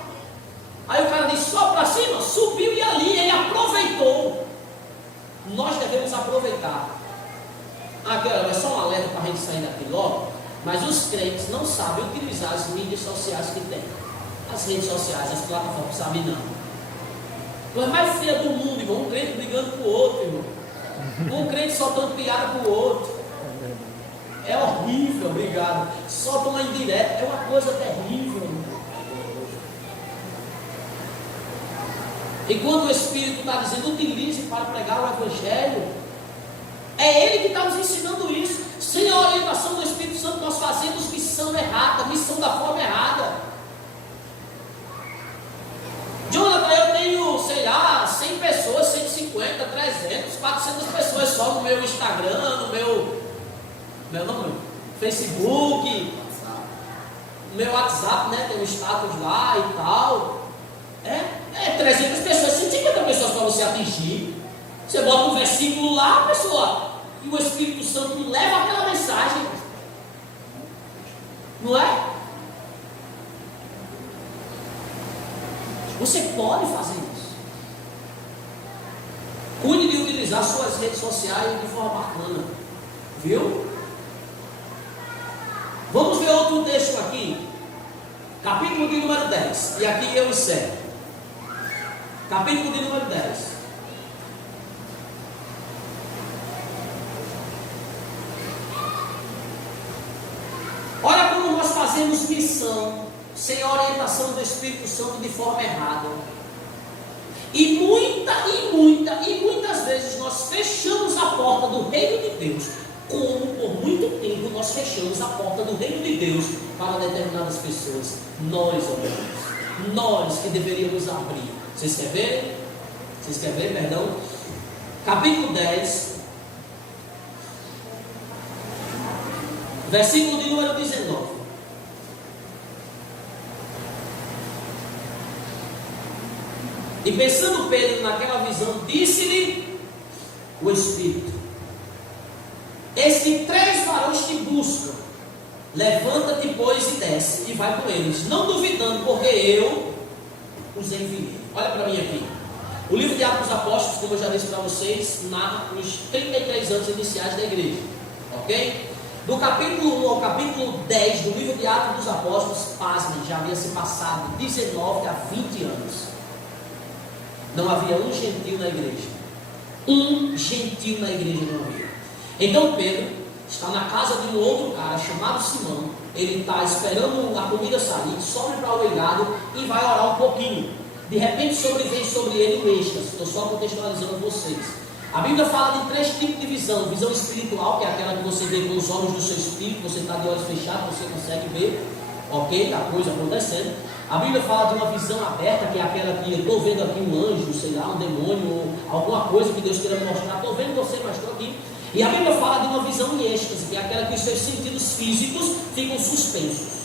Aí o cara disse, só para cima, subiu e ali, ele aproveitou. Nós devemos aproveitar. Agora, é só um alerta para a gente sair daqui logo. Mas os crentes não sabem utilizar as mídias sociais que tem. As redes sociais, as plataformas, sabem não. Coisa mais feia do mundo, irmão. Um crente brigando com o outro, irmão. Um crente soltando piada com o outro. É horrível, obrigado. Solta uma indireta, é uma coisa terrível, irmão. Enquanto o Espírito está dizendo, utilize para pregar o Evangelho, é Ele que está nos ensinando isso. Sem a orientação do Espírito Santo, nós fazemos missão errada, missão da forma errada. Jonathan, eu tenho, sei lá, 100 pessoas, 150, 300, 400 pessoas só no meu Instagram, no meu Facebook, no meu WhatsApp, né? Tem um status lá e tal. 300 pessoas, 150 pessoas para você atingir. Você bota um versículo lá, pessoa, e o Espírito Santo leva aquela mensagem. Não é? Você pode fazer isso. Cuide de utilizar suas redes sociais de forma bacana. Viu? Vamos ver outro texto aqui. Capítulo de número 10. E aqui eu encerro. Capítulo de número 10. Olha como nós fazemos missão sem a orientação do Espírito Santo de forma errada. E muitas vezes nós fechamos a porta do reino de Deus, como por muito tempo nós fechamos a porta do reino de Deus para determinadas pessoas. Nós que deveríamos abrir. Vocês querem ver? Perdão? Capítulo 10, versículo de número 19. E pensando Pedro naquela visão, disse-lhe o Espírito: eis que 3 varões te buscam, levanta-te, pois, e desce, e vai com eles, não duvidando, porque eu os enviei. Olha para mim aqui. O livro de Atos dos Apóstolos, como eu já disse para vocês, narra os 33 anos iniciais da igreja. Ok? Do capítulo 1 ao capítulo 10 do livro de Atos dos Apóstolos, pasmem, já havia se passado 19 a 20 anos. Não havia um gentil na igreja. Um gentil na igreja não havia. Então Pedro está na casa de um outro cara chamado Simão. Ele está esperando a comida sair, sobe para o eirado e vai orar um pouquinho. De repente sobrevém sobre ele o êxtase. Estou só contextualizando vocês. A Bíblia fala de 3 tipos de visão. Visão espiritual, que é aquela que você vê com os olhos do seu espírito. Você está de olhos fechados, você consegue ver, ok, a coisa acontecendo. A Bíblia fala de uma visão aberta, que é aquela que eu estou vendo aqui um anjo, sei lá, um demônio, ou alguma coisa que Deus queira me mostrar. Estou vendo você, mas estou aqui. E a Bíblia fala de uma visão em êxtase, que é aquela que os seus sentidos físicos ficam suspensos.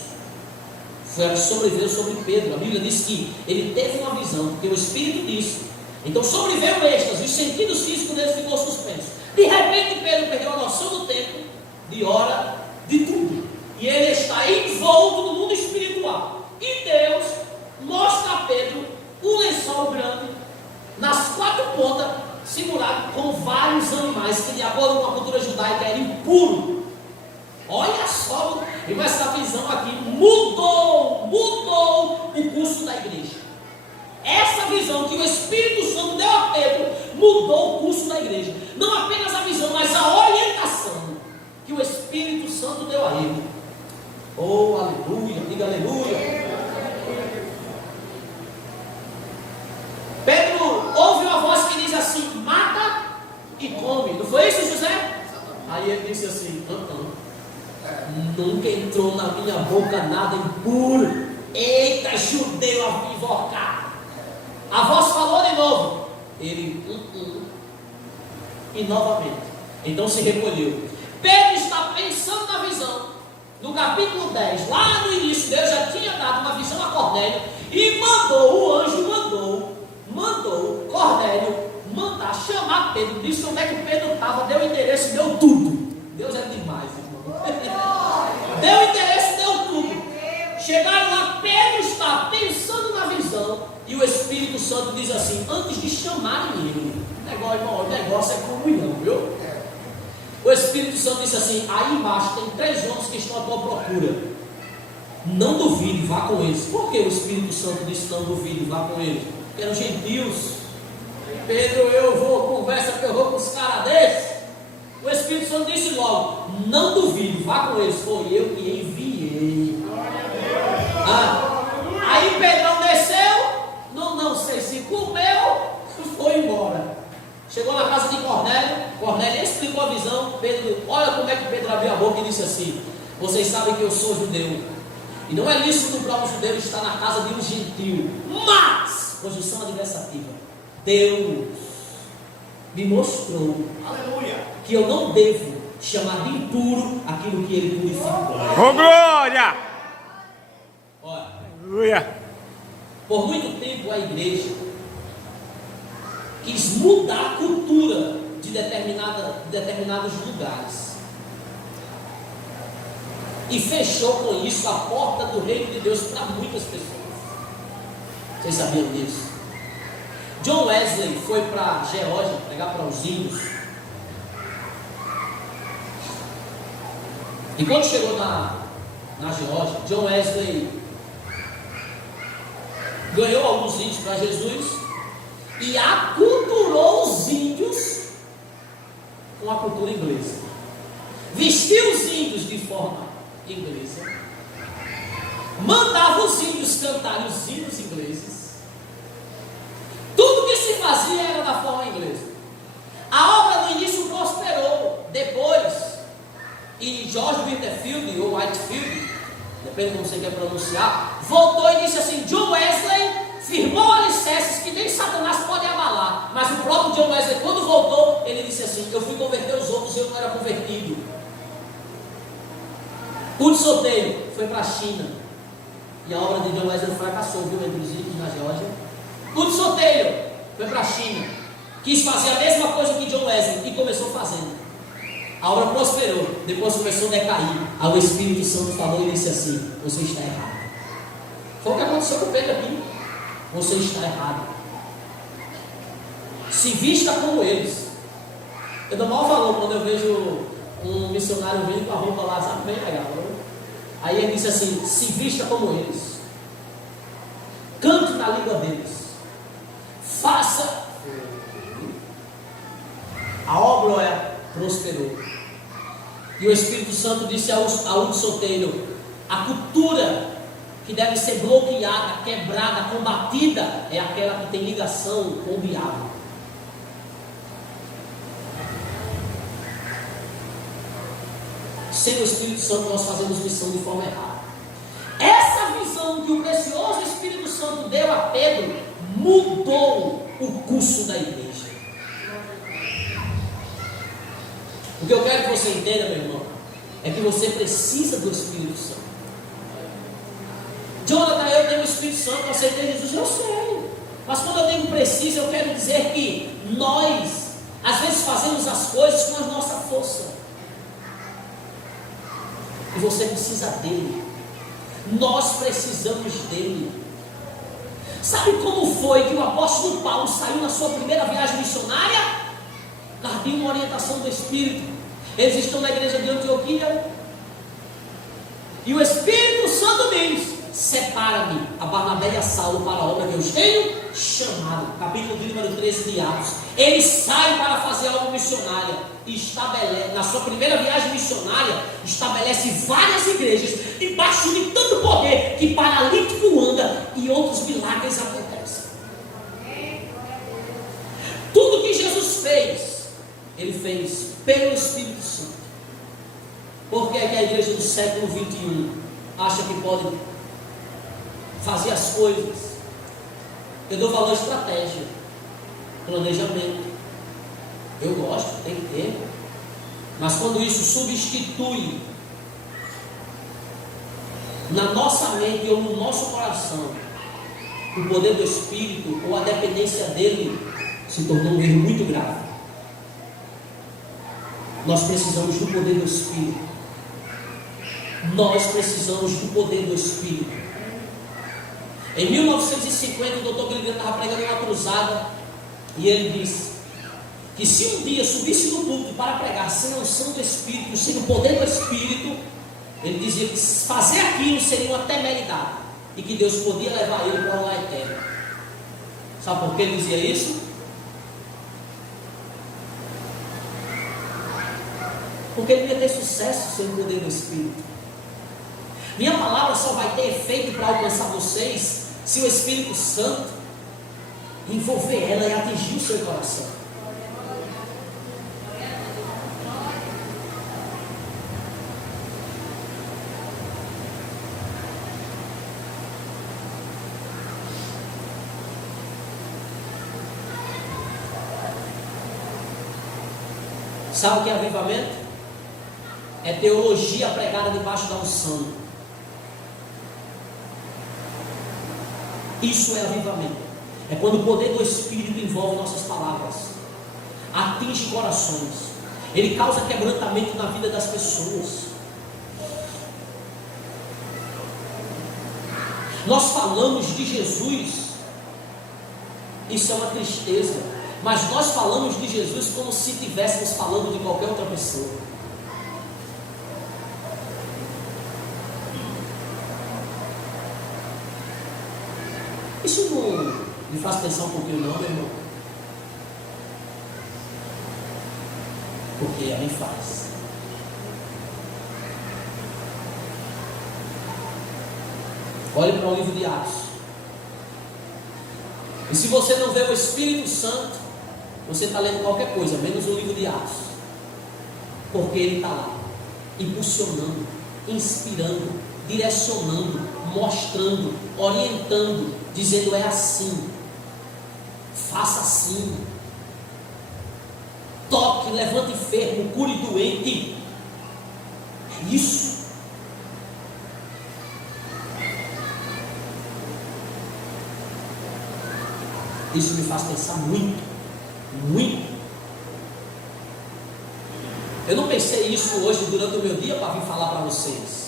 Foi a que sobreviveu sobre Pedro. A Bíblia diz que ele teve uma visão, porque o Espírito disse. Então sobreviveu o êxtase, os sentidos físicos dele ficou suspensos. De repente Pedro perdeu a noção do tempo, de hora, de tudo. E ele está envolto no mundo espiritual. E Deus mostra a Pedro um lençol grande, nas 4 pontas, segurado com vários animais, que de acordo com a cultura judaica era impuro. Olha só, e essa visão aqui mudou o curso da igreja. Essa visão que o Espírito Santo deu a Pedro mudou o curso da igreja. Não apenas a visão, mas a orientação que o Espírito Santo deu a ele. Oh, aleluia, diga aleluia. Pedro ouve uma voz que diz assim: mata e come. Não foi isso, José? Aí ele disse assim: nunca entrou na minha boca nada impuro. Eita, judeu invocado. A voz falou de novo: Ele, e novamente. Então se recolheu. Pedro está pensando na visão. No capítulo 10, lá no início, Deus já tinha dado uma visão a Cornélio. E o anjo mandou Cornélio mandar chamar Pedro. Disse onde é que Pedro estava, deu endereço, deu tudo. Deus é demais, irmão. Deu endereço, deu tudo. Chegaram lá, Pedro está pensando na visão. E o Espírito Santo diz assim, antes de chamarem ele, o negócio é comunhão, viu? O Espírito Santo disse assim, aí embaixo tem 3 homens que estão à tua procura. Não duvide, vá com eles. Por que o Espírito Santo disse não duvide, vá com eles? Porque eram gentios. Pedro, eu vou com os caras desses. O Espírito Santo disse logo, não duvide, vá com eles. Foi eu que enviei. Aí Pedrão desceu, não sei se comeu, foi embora. Chegou na casa de Cornélio explicou a visão. Pedro, olha como é que Pedro abriu a boca e disse assim, vocês sabem que eu sou judeu, e não é lícito o próprio judeu estar na casa de um gentil, mas, conjunção adversativa, Deus me mostrou, aleluia, que eu não devo chamar de impuro aquilo que ele purificou. Oh, glória! Olha, Aleluia! por muito tempo a igreja quis mudar a cultura de determinados lugares e fechou com isso a porta do reino de Deus para muitas pessoas. Vocês sabiam disso? John Wesley foi para a Geórgia pregar para os índios, e quando chegou na Geórgia, John Wesley ganhou alguns índios para Jesus e aculturou os índios com a cultura inglesa. Vestiu os índios de forma inglesa, mandava os índios cantarem os hinos ingleses. Tudo que se fazia era da forma inglesa. A obra no início prosperou. Depois, e George Whitefield, ou Whitefield, depende de como você quer pronunciar, voltou e disse assim, John Wesley firmou alicerces que nem Satanás pode abalar. Mas o próprio John Wesley, quando voltou, ele disse assim, eu fui converter os outros e eu não era convertido. O sorteio foi para a China, e a obra de John Wesley fracassou, viu, entre os índios na Geórgia. O sorteio foi para a China, quis fazer a mesma coisa que John Wesley, e começou fazendo. A obra prosperou, depois começou a decair. Aí o Espírito Santo falou e disse assim, você está errado. Foi o que aconteceu com Pedro aqui. Você está errado. Se vista como eles. Eu dou maior valor quando eu vejo um missionário vindo com a roupa lá, sabe, bem legal. Aí ele disse assim, se vista como eles. Cante na língua deles. Faça. A obra prosperou. E o Espírito Santo disse a um solteiro, a cultura que deve ser bloqueada, quebrada, combatida, é aquela que tem ligação com o diabo. Sem o Espírito Santo nós fazemos missão de forma errada. Essa visão que o precioso Espírito Santo deu a Pedro mudou o curso da igreja. O que eu quero que você entenda, meu irmão, é que você precisa do Espírito Santo. Jonathan, eu tenho o Espírito Santo, eu aceitei Jesus, eu sei. Mas quando eu digo preciso, eu quero dizer que nós, às vezes, fazemos as coisas com a nossa força. E você precisa dele. Nós precisamos dele. Sabe como foi que o apóstolo Paulo saiu na sua primeira viagem missionária? Havia uma orientação do Espírito. Eles estão na igreja de Antioquia, e o Espírito Santo diz, separa-me a Barnabé e a Saulo para a obra que eu os tenho chamado. Capítulo número 13 de Atos. Ele sai para fazer algo missionária, e estabelece, na sua primeira viagem missionária, estabelece várias igrejas, debaixo de tanto poder, que paralítico anda e outros milagres acontecem. Tudo que Jesus fez, ele fez pelo Espírito Santo. Por que é que a igreja do século 21 acha que pode fazer as coisas? Eu dou valor à estratégia. planejamento. Eu gosto, tem que ter. Mas quando isso substitui na nossa mente ou no nosso coração o poder do Espírito ou a dependência dele, se tornou um erro muito grave. Nós precisamos do poder do Espírito. Nós precisamos do poder do Espírito. Em 1950, o Dr. Billy Graham estava pregando uma cruzada e ele disse que se um dia subisse no púlpito para pregar sem a unção do Espírito, sem o poder do Espírito, ele dizia que fazer aquilo seria uma temeridade e que Deus podia levar ele para o lar eterno. Sabe por que ele dizia isso? Porque ele ia ter sucesso sem o poder do Espírito. Minha palavra só vai ter efeito para alcançar vocês se o Espírito Santo envolver ela e atingir o seu coração. Sabe o que é avivamento? É teologia pregada debaixo da unção. Isso é avivamento. É quando o poder do Espírito envolve nossas palavras, atinge corações, ele causa quebrantamento na vida das pessoas. Nós falamos de Jesus, isso é uma tristeza, mas nós falamos de Jesus como se estivéssemos falando de qualquer outra pessoa. Isso não me faz pensar um pouquinho não, meu irmão? Porque a mim faz. Olhe para o livro de Atos. E se você não vê o Espírito Santo, você está lendo qualquer coisa, menos o livro de Atos. Porque ele está lá, impulsionando, inspirando, direcionando, mostrando, orientando, dizendo: é assim, faça assim, toque, levante enfermo, cure doente. Isso. Isso me faz pensar muito, muito. Eu não pensei isso hoje durante o meu dia para vir falar para vocês.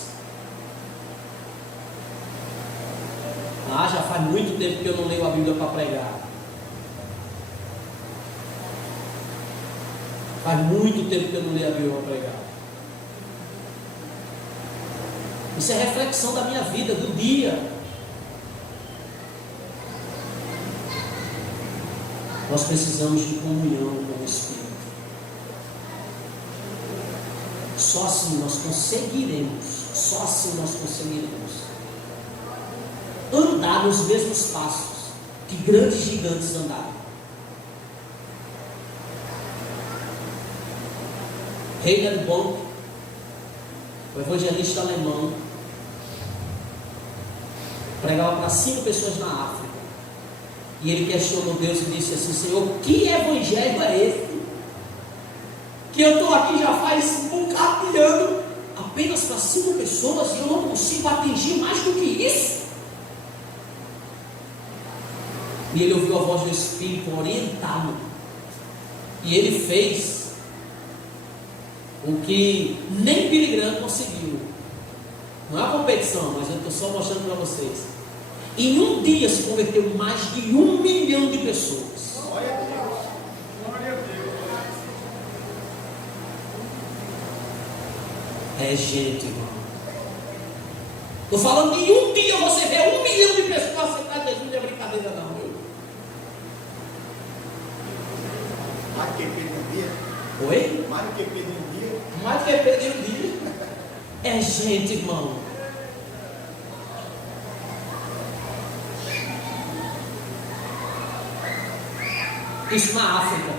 Já faz muito tempo que eu não leio a Bíblia para pregar. Faz muito tempo que eu não leio a Bíblia para pregar. Isso é reflexão da minha vida, do dia. Nós precisamos de comunhão com o Espírito. Só assim nós conseguiremos. Só assim nós conseguiremos andar nos mesmos passos que grandes gigantes andaram. Reinhard Bonk, o evangelista alemão, pregava para 5 pessoas na África. E ele questionou Deus e disse assim: Senhor, que evangelho é esse? Que eu estou aqui já faz um bocado de ano, apenas para 5 pessoas, e eu não consigo atingir mais do que isso. E ele ouviu a voz do Espírito orientá-lo. E ele fez o que nem Billy Graham conseguiu. Não é uma competição, mas eu estou só mostrando para vocês. Em um dia se converteu mais de 1 milhão de pessoas. Glória a Deus. Glória a Deus. É gente, irmão. Estou falando que em um dia você vê 1 milhão de pessoas aceitar Jesus. Não é brincadeira não, meu. Mais do que perder um dia. Oi? Mais do que perder um dia. Mais do que perder um dia. É gente, irmão. Isso na África.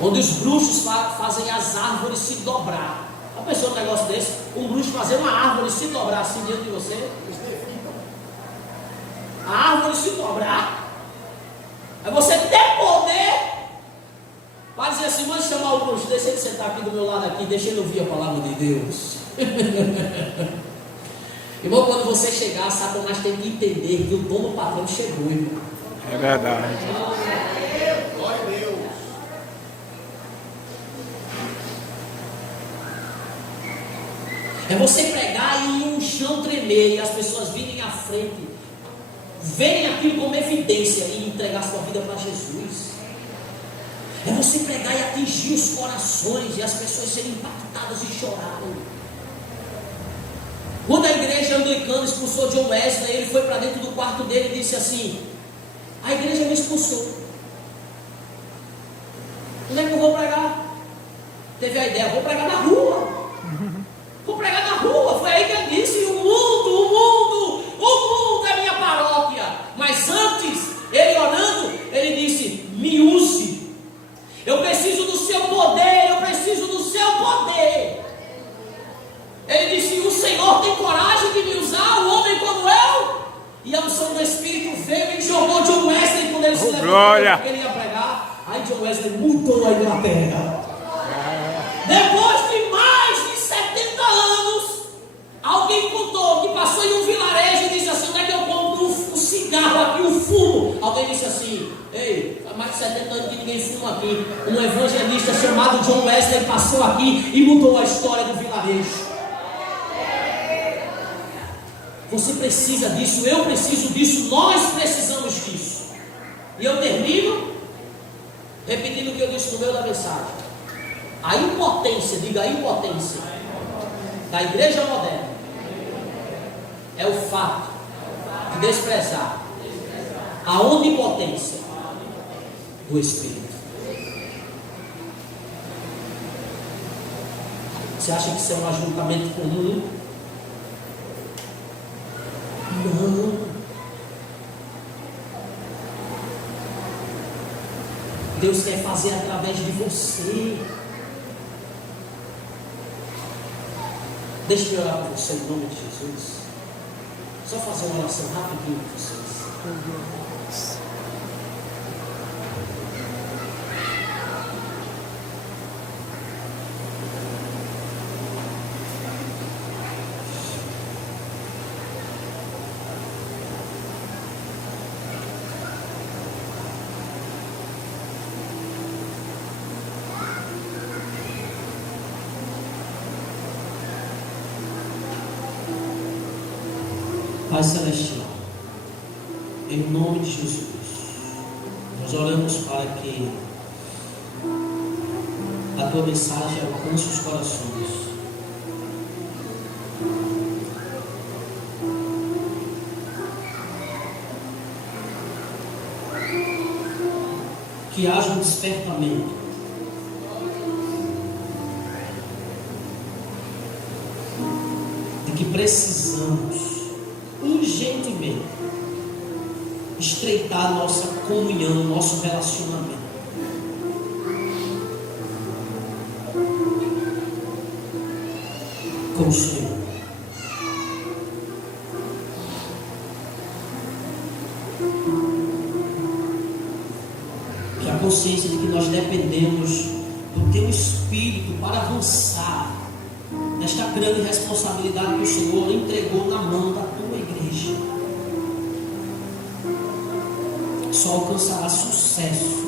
Onde os bruxos fazem as árvores se dobrar. Já pensou um negócio desse? Um bruxo fazer uma árvore se dobrar assim diante de você? a árvore se dobrar. É você ter poder para dizer assim, mãe, chamar o bruxo, deixa ele sentar aqui do meu lado aqui, deixa ele ouvir a palavra de Deus. Irmão, quando você chegar, Satanás tem que entender que o dono do patrão chegou, irmão. É verdade. Glória a Deus. É você pregar e um chão tremer e as pessoas virem à frente, verem aquilo como evidência e entregar sua vida para Jesus. É você pregar e atingir os corações e as pessoas serem impactadas e chorarem. Quando a igreja anglicana expulsou John Wesley, ele foi para dentro do quarto dele e disse assim: a igreja me expulsou. Onde é que eu vou pregar? Teve a ideia, vou pregar na rua. Vou pregar na rua. Foi aí que ele disse: o mundo é minha paróquia. Mas antes, ele orando, ele disse: me use. Eu preciso do seu poder, eu preciso do seu poder. Ele disse: o Senhor tem coragem de me usar, um homem como eu? E a unção do Espírito veio e jogou John Wesley quando ele se levantou, porque ele ia pregar. Aí John Wesley mudou a Inglaterra. Depois de mais de 70 anos, alguém contou que passou em um vilarejo e disse assim: onde é que eu compro um cigarro aqui, um fumo? Alguém disse assim: ei, há mais de 70 anos que ninguém fuma aqui. Um evangelista chamado John Wesley passou aqui e mudou a história do vilarejo. Você precisa disso, eu preciso disso, nós precisamos disso. E eu termino repetindo o que eu disse no meio da mensagem. A impotência, diga a impotência da igreja moderna é o fato de desprezar a onipotência do Espírito. Você acha que isso é um ajuntamento comum? Não. Deus quer fazer através de você. Deixa eu orar por você em nome de Jesus. Só fazer uma oração rapidinho com vocês. Pai Celestial, em nome de Jesus, nós oramos para que a tua mensagem alcance os corações. Que haja um despertamento. De que precisamos urgentemente estreitar nossa comunhão, nosso relacionamento. Com o Senhor. Que a consciência de que nós dependemos do Teu Espírito para avançar nesta grande responsabilidade que o Senhor entregou na mão da Tua igreja, só alcançará sucesso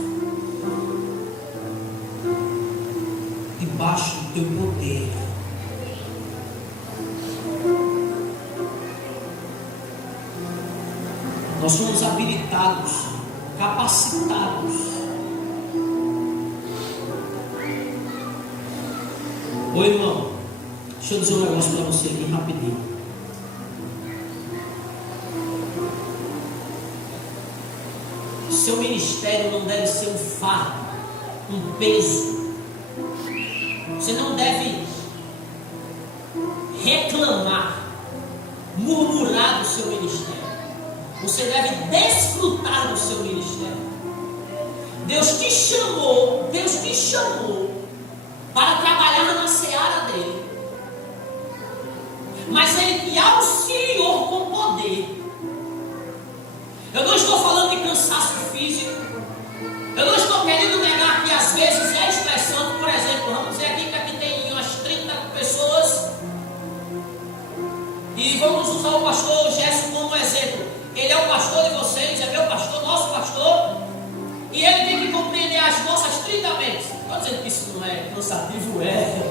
debaixo do Teu poder. Nós somos habilitados, capacitados. Ô irmão, deixa eu dizer um negócio para você aqui rapidinho. Seu ministério não deve ser um fardo, um peso. Você não deve reclamar, murmurar do seu ministério. Você deve desfrutar do seu ministério. Deus te chamou para trabalhar na seara dele. Mas ele te auxiliou com poder. E vamos usar o pastor Gerson como exemplo. Ele é o pastor de vocês, é meu pastor, nosso pastor. E ele tem que compreender as nossas 30 mentes. Estou dizendo que isso não é cansativo, é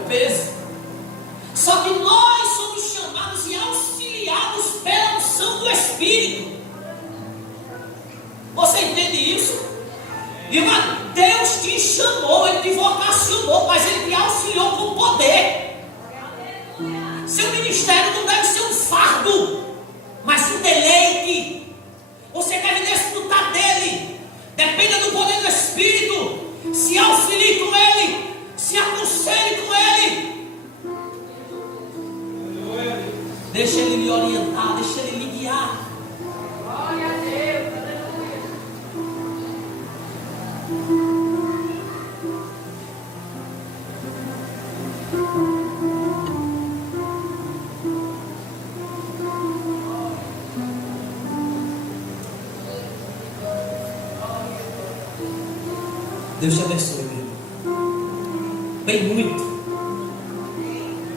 um peso. Só que nós somos chamados e auxiliados pela unção do Espírito. Você entende isso? Irmão, Deus te chamou, Ele te vocacionou, mas Ele te auxiliou com poder. Seu ministério não deve ser um fardo, mas um deleite. Você deve desfrutar dele. Dependa do poder do Espírito. Se auxilie com Ele, se aconselhe com Ele. Deixa Ele lhe orientar, deixa Ele lhe guiar. Glória a Deus. Deus te abençoe, meu irmão. Bem muito.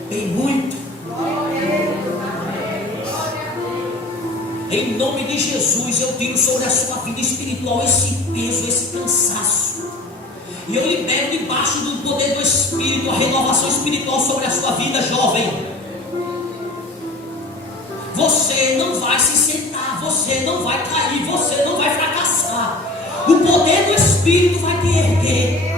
Bem muito. Em nome de Jesus, eu tiro sobre a sua vida espiritual esse peso, esse cansaço. E eu libero debaixo do poder do Espírito a renovação espiritual sobre a sua vida, jovem. Você não vai se sentar, você não vai cair, você não vai fracassar. O poder do Espírito vai te erguer.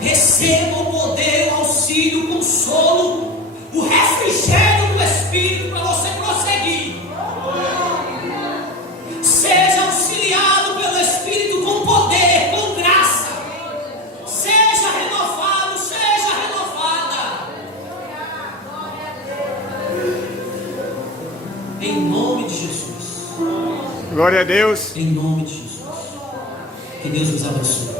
Receba o poder, o auxílio, o consolo, o refrigério do Espírito para você prosseguir. Seja auxiliado pelo Espírito com poder, com graça. Seja renovado, seja renovada. Em nome de Jesus. Glória a Deus. Em nome de Jesus. Que Deus nos abençoe.